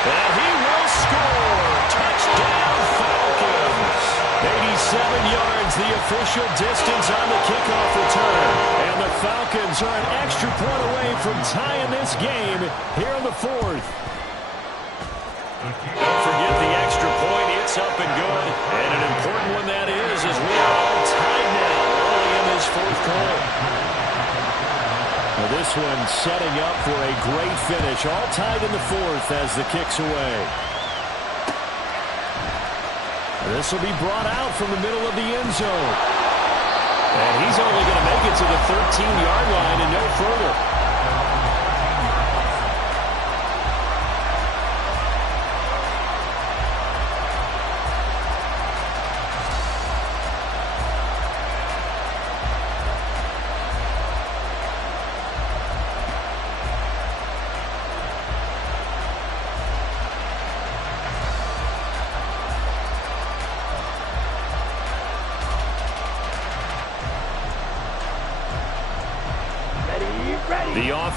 And he will score. Touchdown, Falcons. 87 yards, the official distance on the kickoff return. And the Falcons are an extra point away from tying this game here in the 4th. Don't forget the extra point. It's up and good. And an important one that is as we are all tied now early in this 4th quarter. Well, this one setting up for a great finish. All tied in the 4th as the kick's away. This will be brought out from the middle of the end zone. And he's only going to make it to the 13-yard line and no further.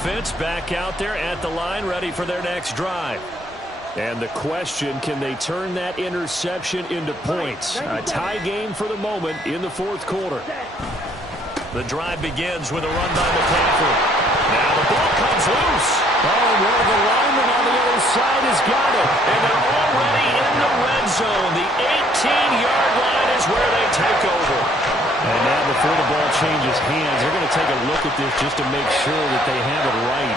defense back out there at the line, ready for their next drive. And the question, can they turn that interception into points? A tie game for the moment in the fourth quarter. The drive begins with a run by McCaffrey. Now the ball comes loose. Oh, one of the linemen on the other side has got it. And they're already in the red zone. The 18-yard line is where they take over. And now before the ball changes hands, they're going to take a look at this just to make sure that they have it right.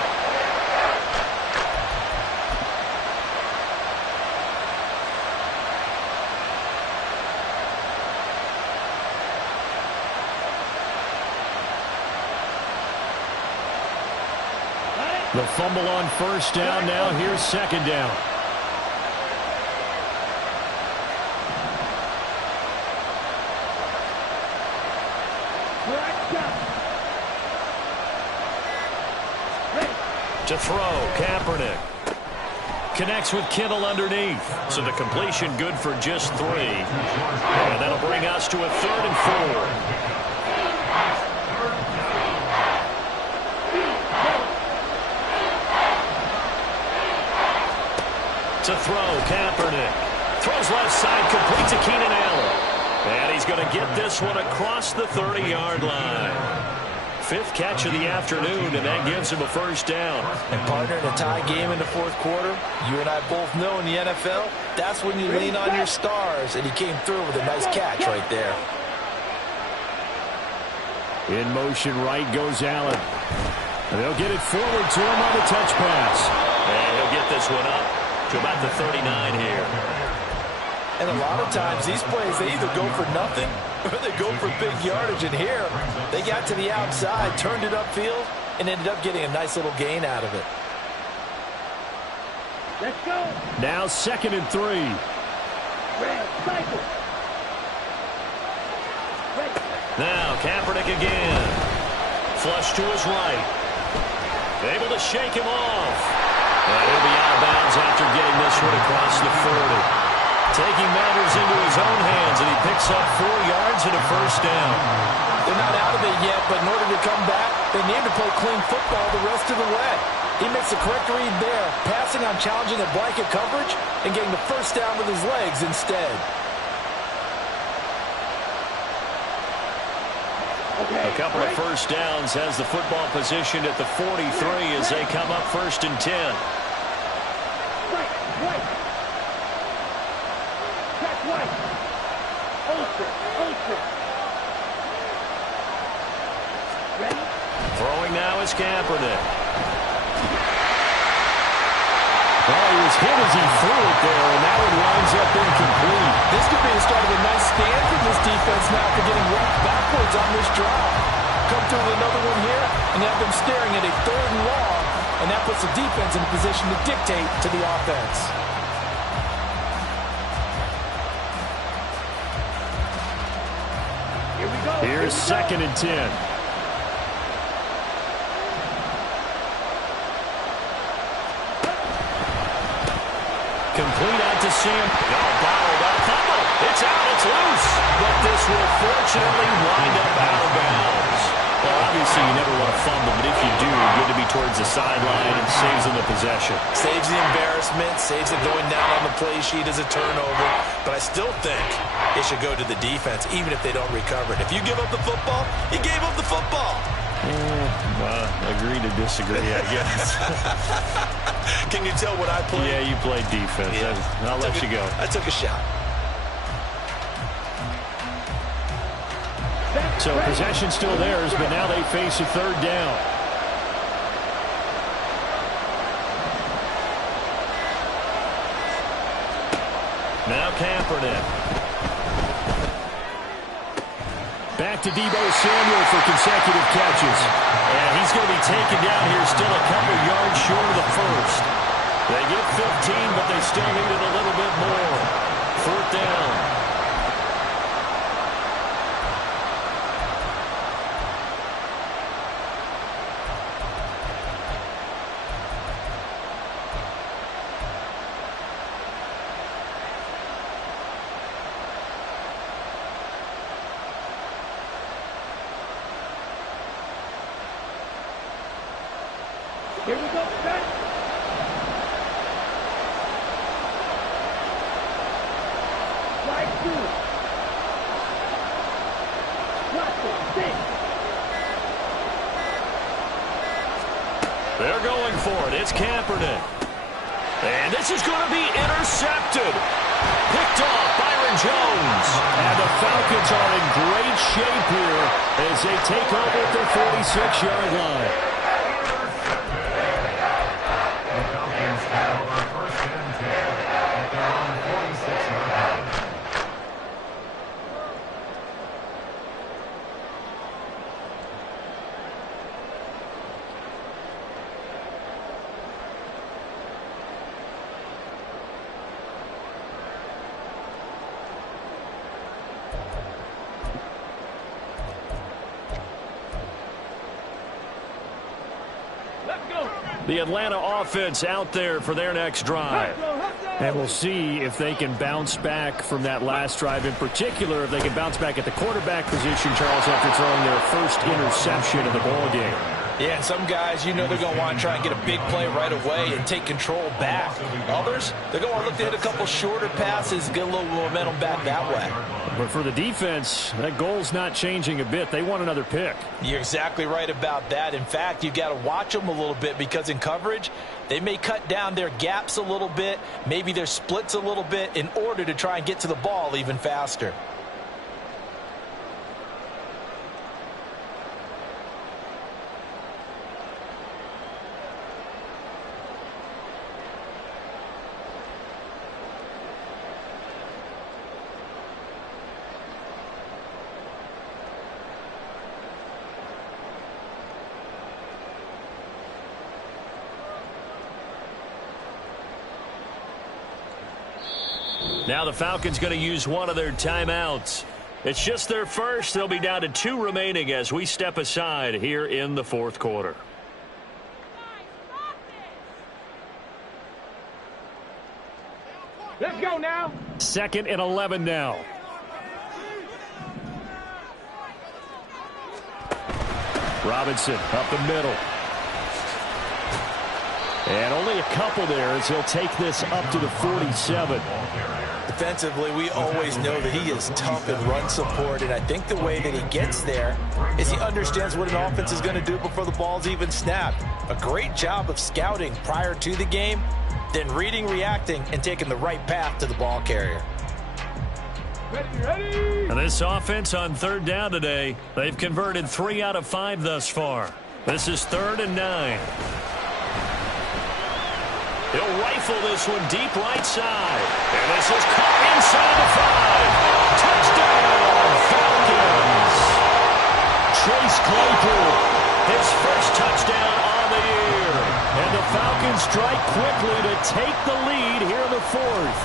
The fumble on first down. Now here's second down. To throw, Kaepernick. Connects with Kittle underneath. So the completion good for just 3. And that'll bring us to a 3rd and 4. To throw, Kaepernick. Throws left side, complete to Keenan Allen. And he's going to get this one across the 30-yard line. 5th catch of the afternoon, and that gives him a first down. And partner, in a tie game in the fourth quarter, you and I both know in the NFL, that's when you lean on your stars, and he came through with a nice catch right there. In motion right goes Allen. And they'll get it forward to him on the touch pass. And he'll get this one up to about the 39 here. And a lot of times these plays, they either go for nothing or they go for big yardage. And here, they got to the outside, turned it upfield, and ended up getting a nice little gain out of it. Let's go. Now 2nd and 3. Red, cycle. Red. Now Kaepernick again. Flush to his right. Able to shake him off. And he'll be out of bounds after getting this one across the 40. Taking matters into his own hands, and he picks up 4 yards and a first down. They're not out of it yet, but in order to come back, they need to play clean football the rest of the way. He makes the correct read there, passing on challenging a blanket coverage and getting the first down with his legs instead. A couple of first downs has the football positioned at the 43 as they come up 1st and 10. Right. Check right. Ultra. Ready? Throwing now is Kaepernick. Well, he was hit as he threw it there, and that one winds up incomplete. This could be the start of a nice stand from this defense now for getting rocked backwards on this drive. Come through with another one here, and have them staring at a 3rd and long, and that puts the defense in a position to dictate to the offense. Here we go. Here's 2nd and 10. Complete out to Sam. Bottled up. Fumble. It's out. It's loose. But this will fortunately wind up out of bounds. Well, obviously you never want to fumble, but if you do, good to be towards the sideline and saves them the possession. Saves the embarrassment, saves it going down on the play sheet as a turnover. But I still think it should go to the defense, even if they don't recover it. If you give up the football, you gave up the football. Agree to disagree, I guess. Can you tell what I played? Yeah, you played defense. Yeah. I'll let you go. I took a shot. So possession still theirs, but now they face a 3rd down. Now Kaepernick. Back to Deebo Samuel for consecutive catches. And he's going to be taken down here still a couple yards short of the first. They get 15, but they still need it a little bit more. 4th down. Here we go, set. Slide two. Watch it, six. They're going for it. It's Kaepernick. And this is going to be intercepted. Picked off Byron Jones. And the Falcons are in great shape here as they take over at their 46-yard line. The Falcons have over first and 10 at their own 46-yard line. The Atlanta offense out there for their next drive. And we'll see if they can bounce back from that last drive. In particular, if they can bounce back at the quarterback position, Charles, after throwing their first interception of the ball game. Yeah, and some guys, you know they're going to want to try and get a big play right away and take control back. Others, they're going to look to hit a couple shorter passes, get a little momentum back that way. But for the defense, that goal's not changing a bit. They want another pick. You're exactly right about that. In fact, you've got to watch them a little bit because in coverage, they may cut down their gaps a little bit, maybe their splits a little bit in order to try and get to the ball even faster. Now the Falcons going to use one of their timeouts. It's just their first. They'll be down to 2 remaining as we step aside here in the fourth quarter. Let's go now. 2nd and 11 now. Robinson up the middle. And only a couple there as he'll take this up to the 47. Defensively, we always know that he is tough in run support, and I think the way that he gets there is he understands what an offense is going to do before the ball's even snapped. A great job of scouting prior to the game, then reading, reacting, and taking the right path to the ball carrier. Ready. And this offense on 3rd down today, they've converted 3 out of 5 thus far. This is 3rd and 9. He'll rifle this one deep right side. And this is caught inside the 5. Touchdown, Falcons. Chase Claypool, his first touchdown on the year. And the Falcons strike quickly to take the lead here in the 4th.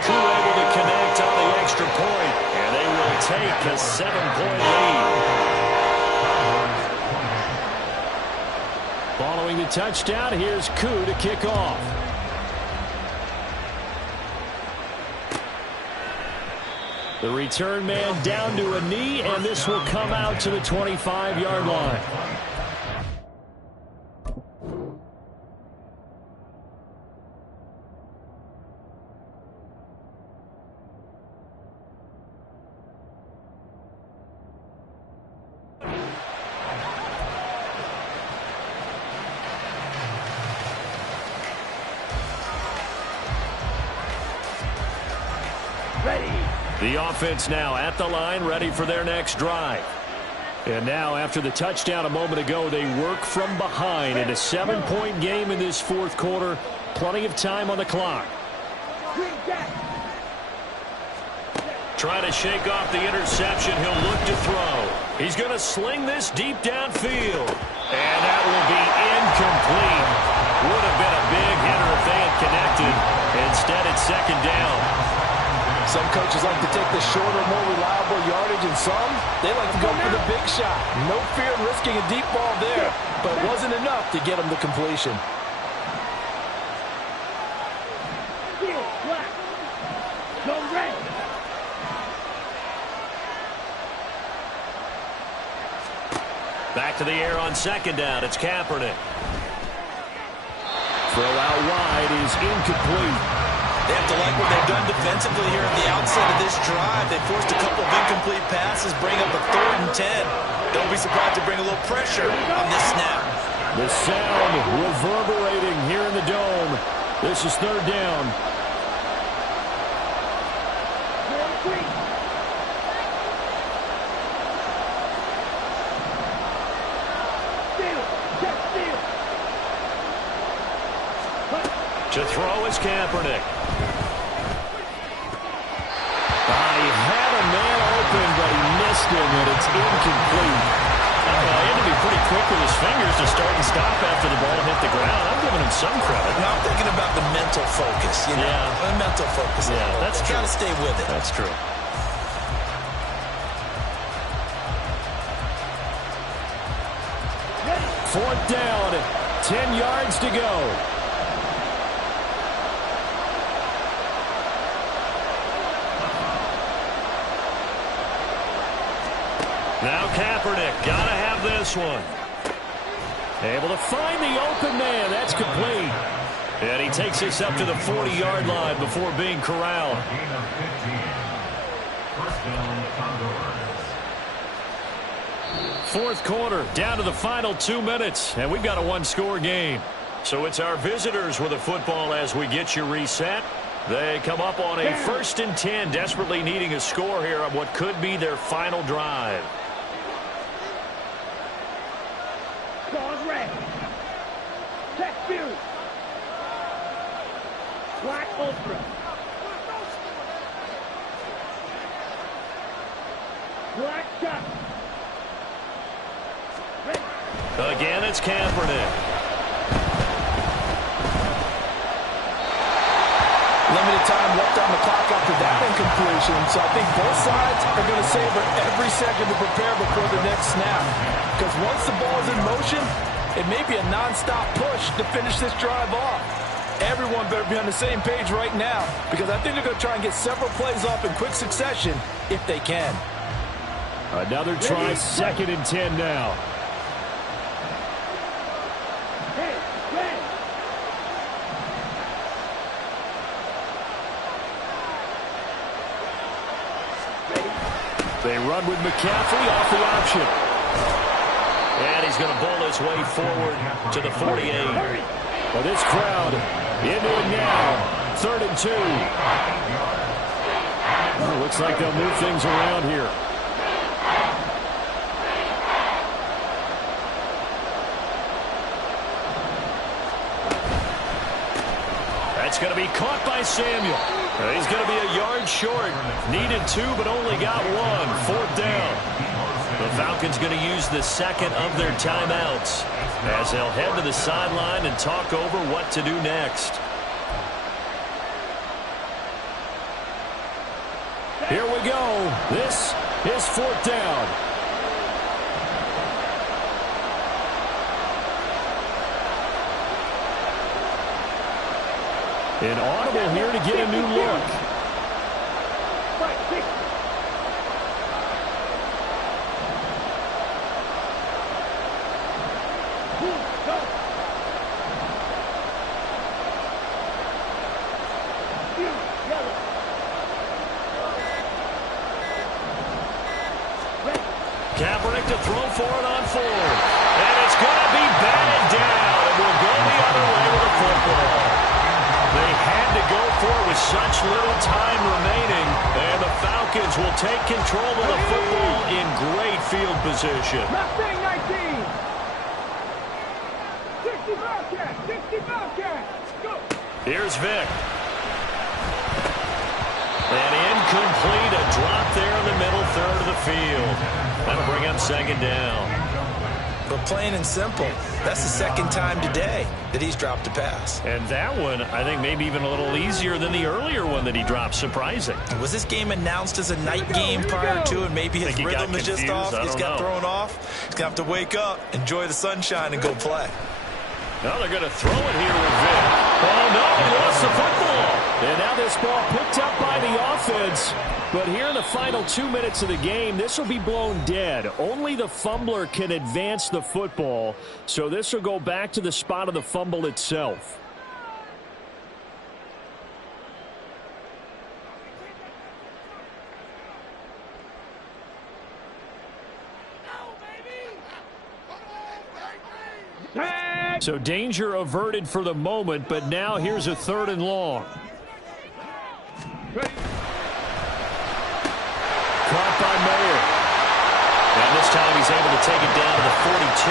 Who able to connect on the extra point, and they will take a 7-point lead. Following the touchdown, here's Koo to kick off. The return man down to a knee, and this will come out to the 25-yard line. The offense now at the line, ready for their next drive. And now, after the touchdown a moment ago, they work from behind in a 7-point game in this 4th quarter. Plenty of time on the clock. Trying to shake off the interception. He'll look to throw. He's going to sling this deep downfield. And that will be incomplete. Would have been a big hitter if they had connected. Instead, it's 2nd down. Some coaches like to take the shorter, more reliable yardage, and some, they like to go for the big shot. No fear in risking a deep ball there, but it wasn't enough to get them to completion. Go red. Back to the air on second down. It's Kaepernick. Throw out wide is incomplete. They have to like what they've done defensively here at the outset of this drive. They forced a couple of incomplete passes, bring up a 3rd and 10. Don't be surprised to bring a little pressure on this snap. The sound reverberating here in the dome. This is 3rd down. To throw is Kaepernick. He had a man open, but he missed him, and it's incomplete. He had to be pretty quick with his fingers to start and stop after the ball hit the ground. I'm giving him some credit. Now I'm thinking about the mental focus. You know? Yeah. The mental focus. Yeah, that's true. Got to stay with it. That's true. Fourth down, 10 yards to go. Now Kaepernick, gotta have this one. Able to find the open man. That's complete. And he takes this up to the 40-yard line before being corralled. Gain of 15. First down, Condors. Fourth quarter, down to the final 2 minutes, and we've got a one-score game. So it's our visitors with the football as we get you reset. They come up on a 1st and 10, desperately needing a score here on what could be their final drive. Pause red. Check view. Black ultra. Black shot. Again, it's Kaepernick. Limited time left on the clock after that incompletion, so I think both sides are going to savor every second to prepare before the next snap. Because once the ball is in motion, it may be a non-stop push to finish this drive off. Everyone better be on the same page right now, because I think they're going to try and get several plays off in quick succession if they can. Another try, 2nd and 10 now. They run with McCaffrey off the option. And he's going to bowl his way forward to the 48. Well, this crowd into it now. 3rd and 2. Well, looks like they'll move things around here. That's going to be caught by Samuel. He's going to be a yard short. Needed 2, but only got 1. 4th down. The Falcons going to use the second of their timeouts as they'll head to the sideline and talk over what to do next. Here we go. This is 4th down. An audible here to get a new look. Kaepernick to throw for it on 4. And it's going to be batted down. And we'll go the other way with the football. They had to go for it with such little time remaining, and the Falcons will take control of the football in great field position. Mustang 19. 60 Bobcats. 60 Bobcats. Go. Here's Vick. And incomplete, a drop there in the middle third of the field. That'll bring up 2nd down. But plain and simple, that's the second time today that he's dropped a pass. And that one, I think, maybe even a little easier than the earlier one that he dropped. Surprising. Was this game announced as a night game prior to, and maybe his rhythm is just off? He's got thrown off. He's going to have to wake up, enjoy the sunshine, and go play. Now they're going to throw it here with Vick. Oh, no, he lost the football. And now this ball picked up by the offense. But here in the final 2 minutes of the game, this will be blown dead. Only the fumbler can advance the football. So this will go back to the spot of the fumble itself. So danger averted for the moment, but now here's a 3rd and long. Caught by Mayer. And this time he's able to take it down to the 42.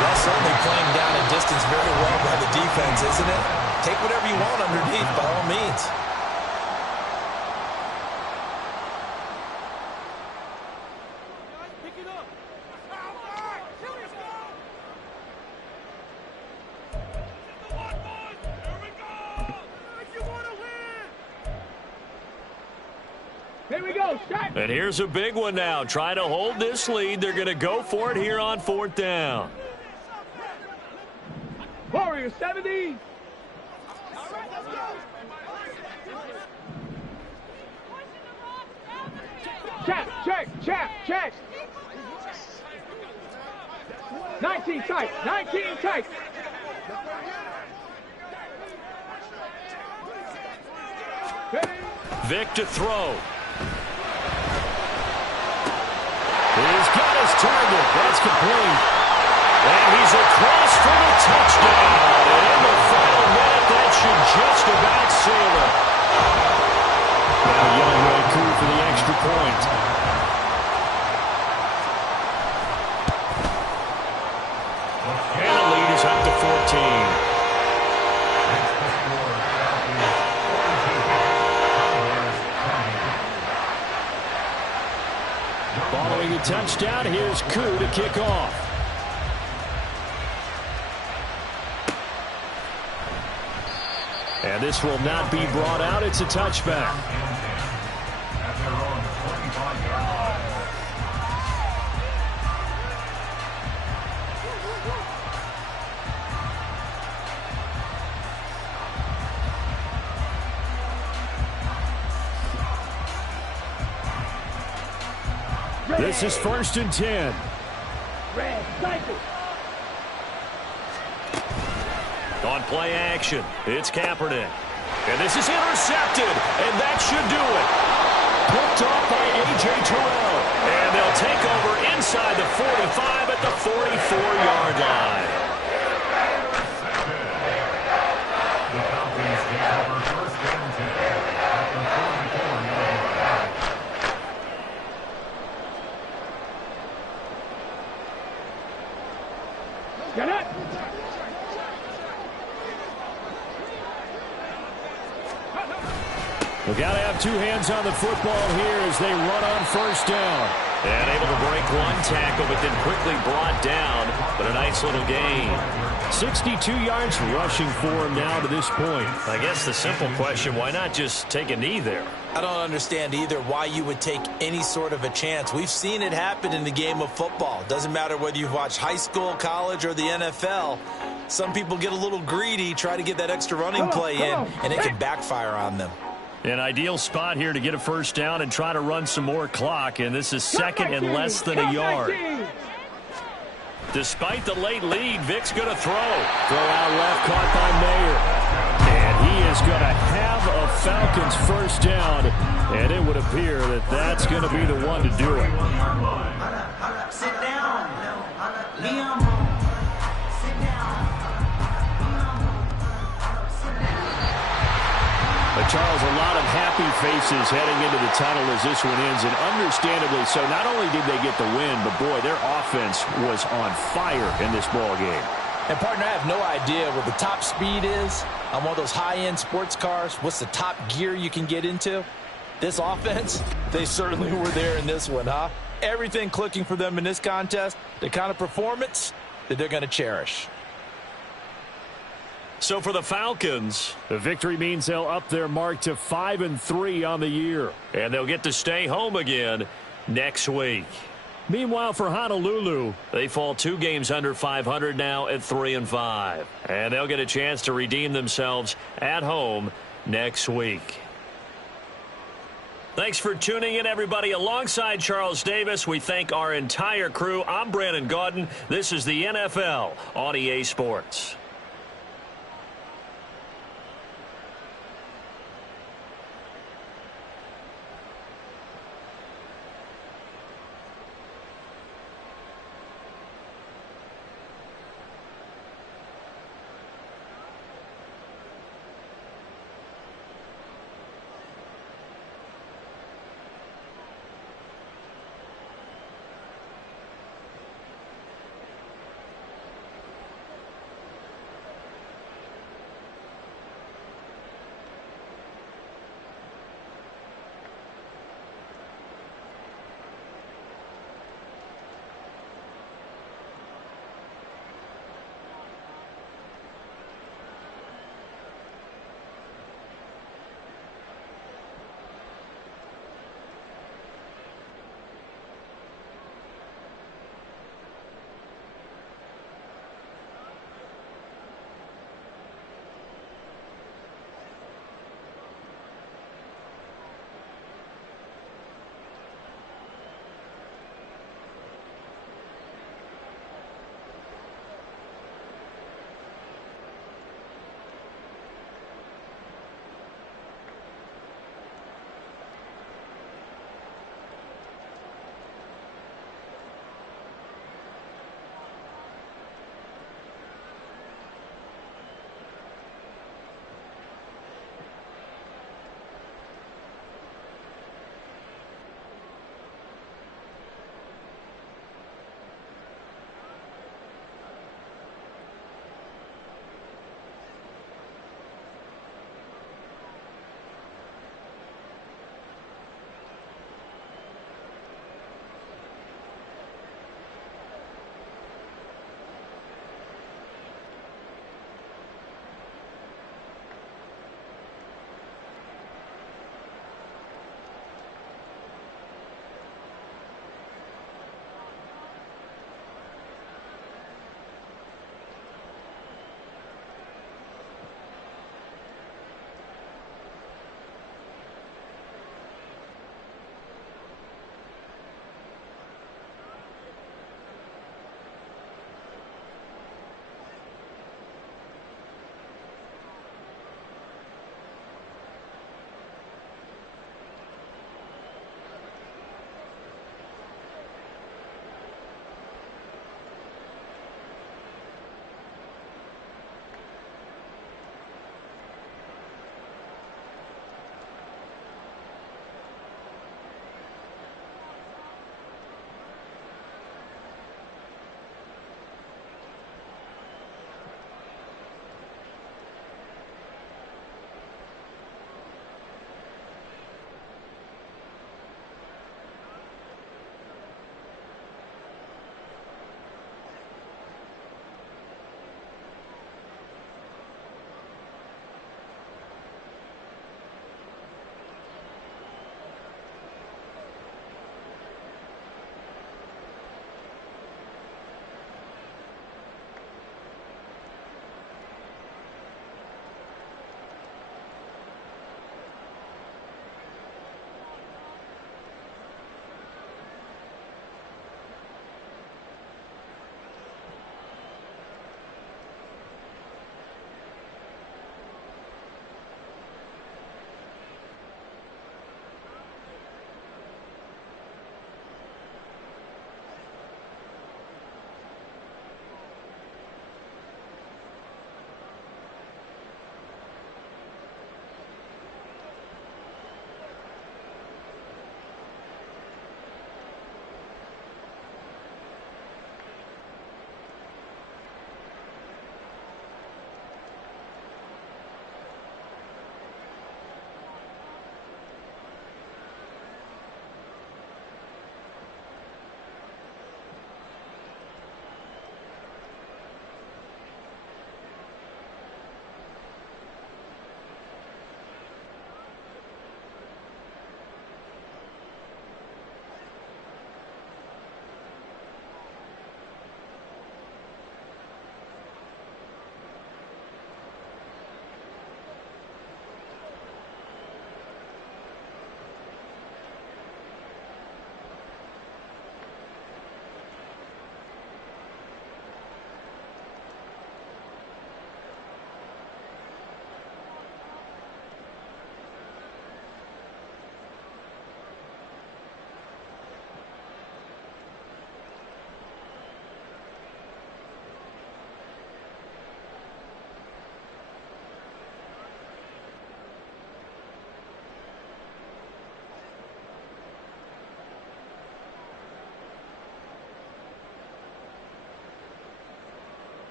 Well, certainly playing down a distance very well by the defense, isn't it? Take whatever you want underneath, by all means. Here we go, shot. And here's a big one now. Trying to hold this lead. They're going to go for it here on 4th down. Warriors 70. Check. 19 tight. Vick to throw. He's got his target. That's complete. And he's across for the touchdown. And in the final minute, that should just about seal it. Now Young Ray Koo for the extra point. And the lead is up to 14. Following a touchdown, here's Koo to kick off. And this will not be brought out. It's a touchback. At their own 25-yard line. This is 1st and 10. Red, cycle. On play action, it's Kaepernick. And this is intercepted, and that should do it. Picked off by A.J. Terrell. And they'll take over inside the 45 at the 44-yard line. The Falcons take over 1st and 10 at the 44-yard line. Get it. We've got to have 2 hands on the football here as they run on 1st down. And able to break one tackle, but then quickly brought down. But a nice little gain. 62 yards rushing for him now to this point. I guess the simple question, why not just take a knee there? I don't understand either why you would take any sort of a chance. We've seen it happen in the game of football. Doesn't matter whether you've watched high school, college, or the NFL. Some people get a little greedy, try to get that extra running play in, and it can backfire on them. An ideal spot here to get a 1st down and try to run some more clock, and this is 2nd and less than a yard. Despite the late lead, Vick's going to throw. Throw out left, caught by Mayer. And he is going to have a Falcons 1st down, and it would appear that that's going to be the one to do it. Sit down. Liam. Sit down. But Charles, a lot of happy faces heading into the tunnel as this one ends, and understandably so. Not only did they get the win, but boy, their offense was on fire in this ball game. And, partner, I have no idea what the top speed is on one of those high-end sports cars. What's the top gear you can get into? This offense, they certainly were there in this one, huh? Everything clicking for them in this contest, the kind of performance that they're going to cherish. So for the Falcons, the victory means they'll up their mark to 5-3 on the year. And they'll get to stay home again next week. Meanwhile, for Honolulu, they fall 2 games under 500 now at 3-5. And they'll get a chance to redeem themselves at home next week. Thanks for tuning in, everybody. Alongside Charles Davis, we thank our entire crew. I'm Brandon Gaudin. This is the NFL on EA Sports.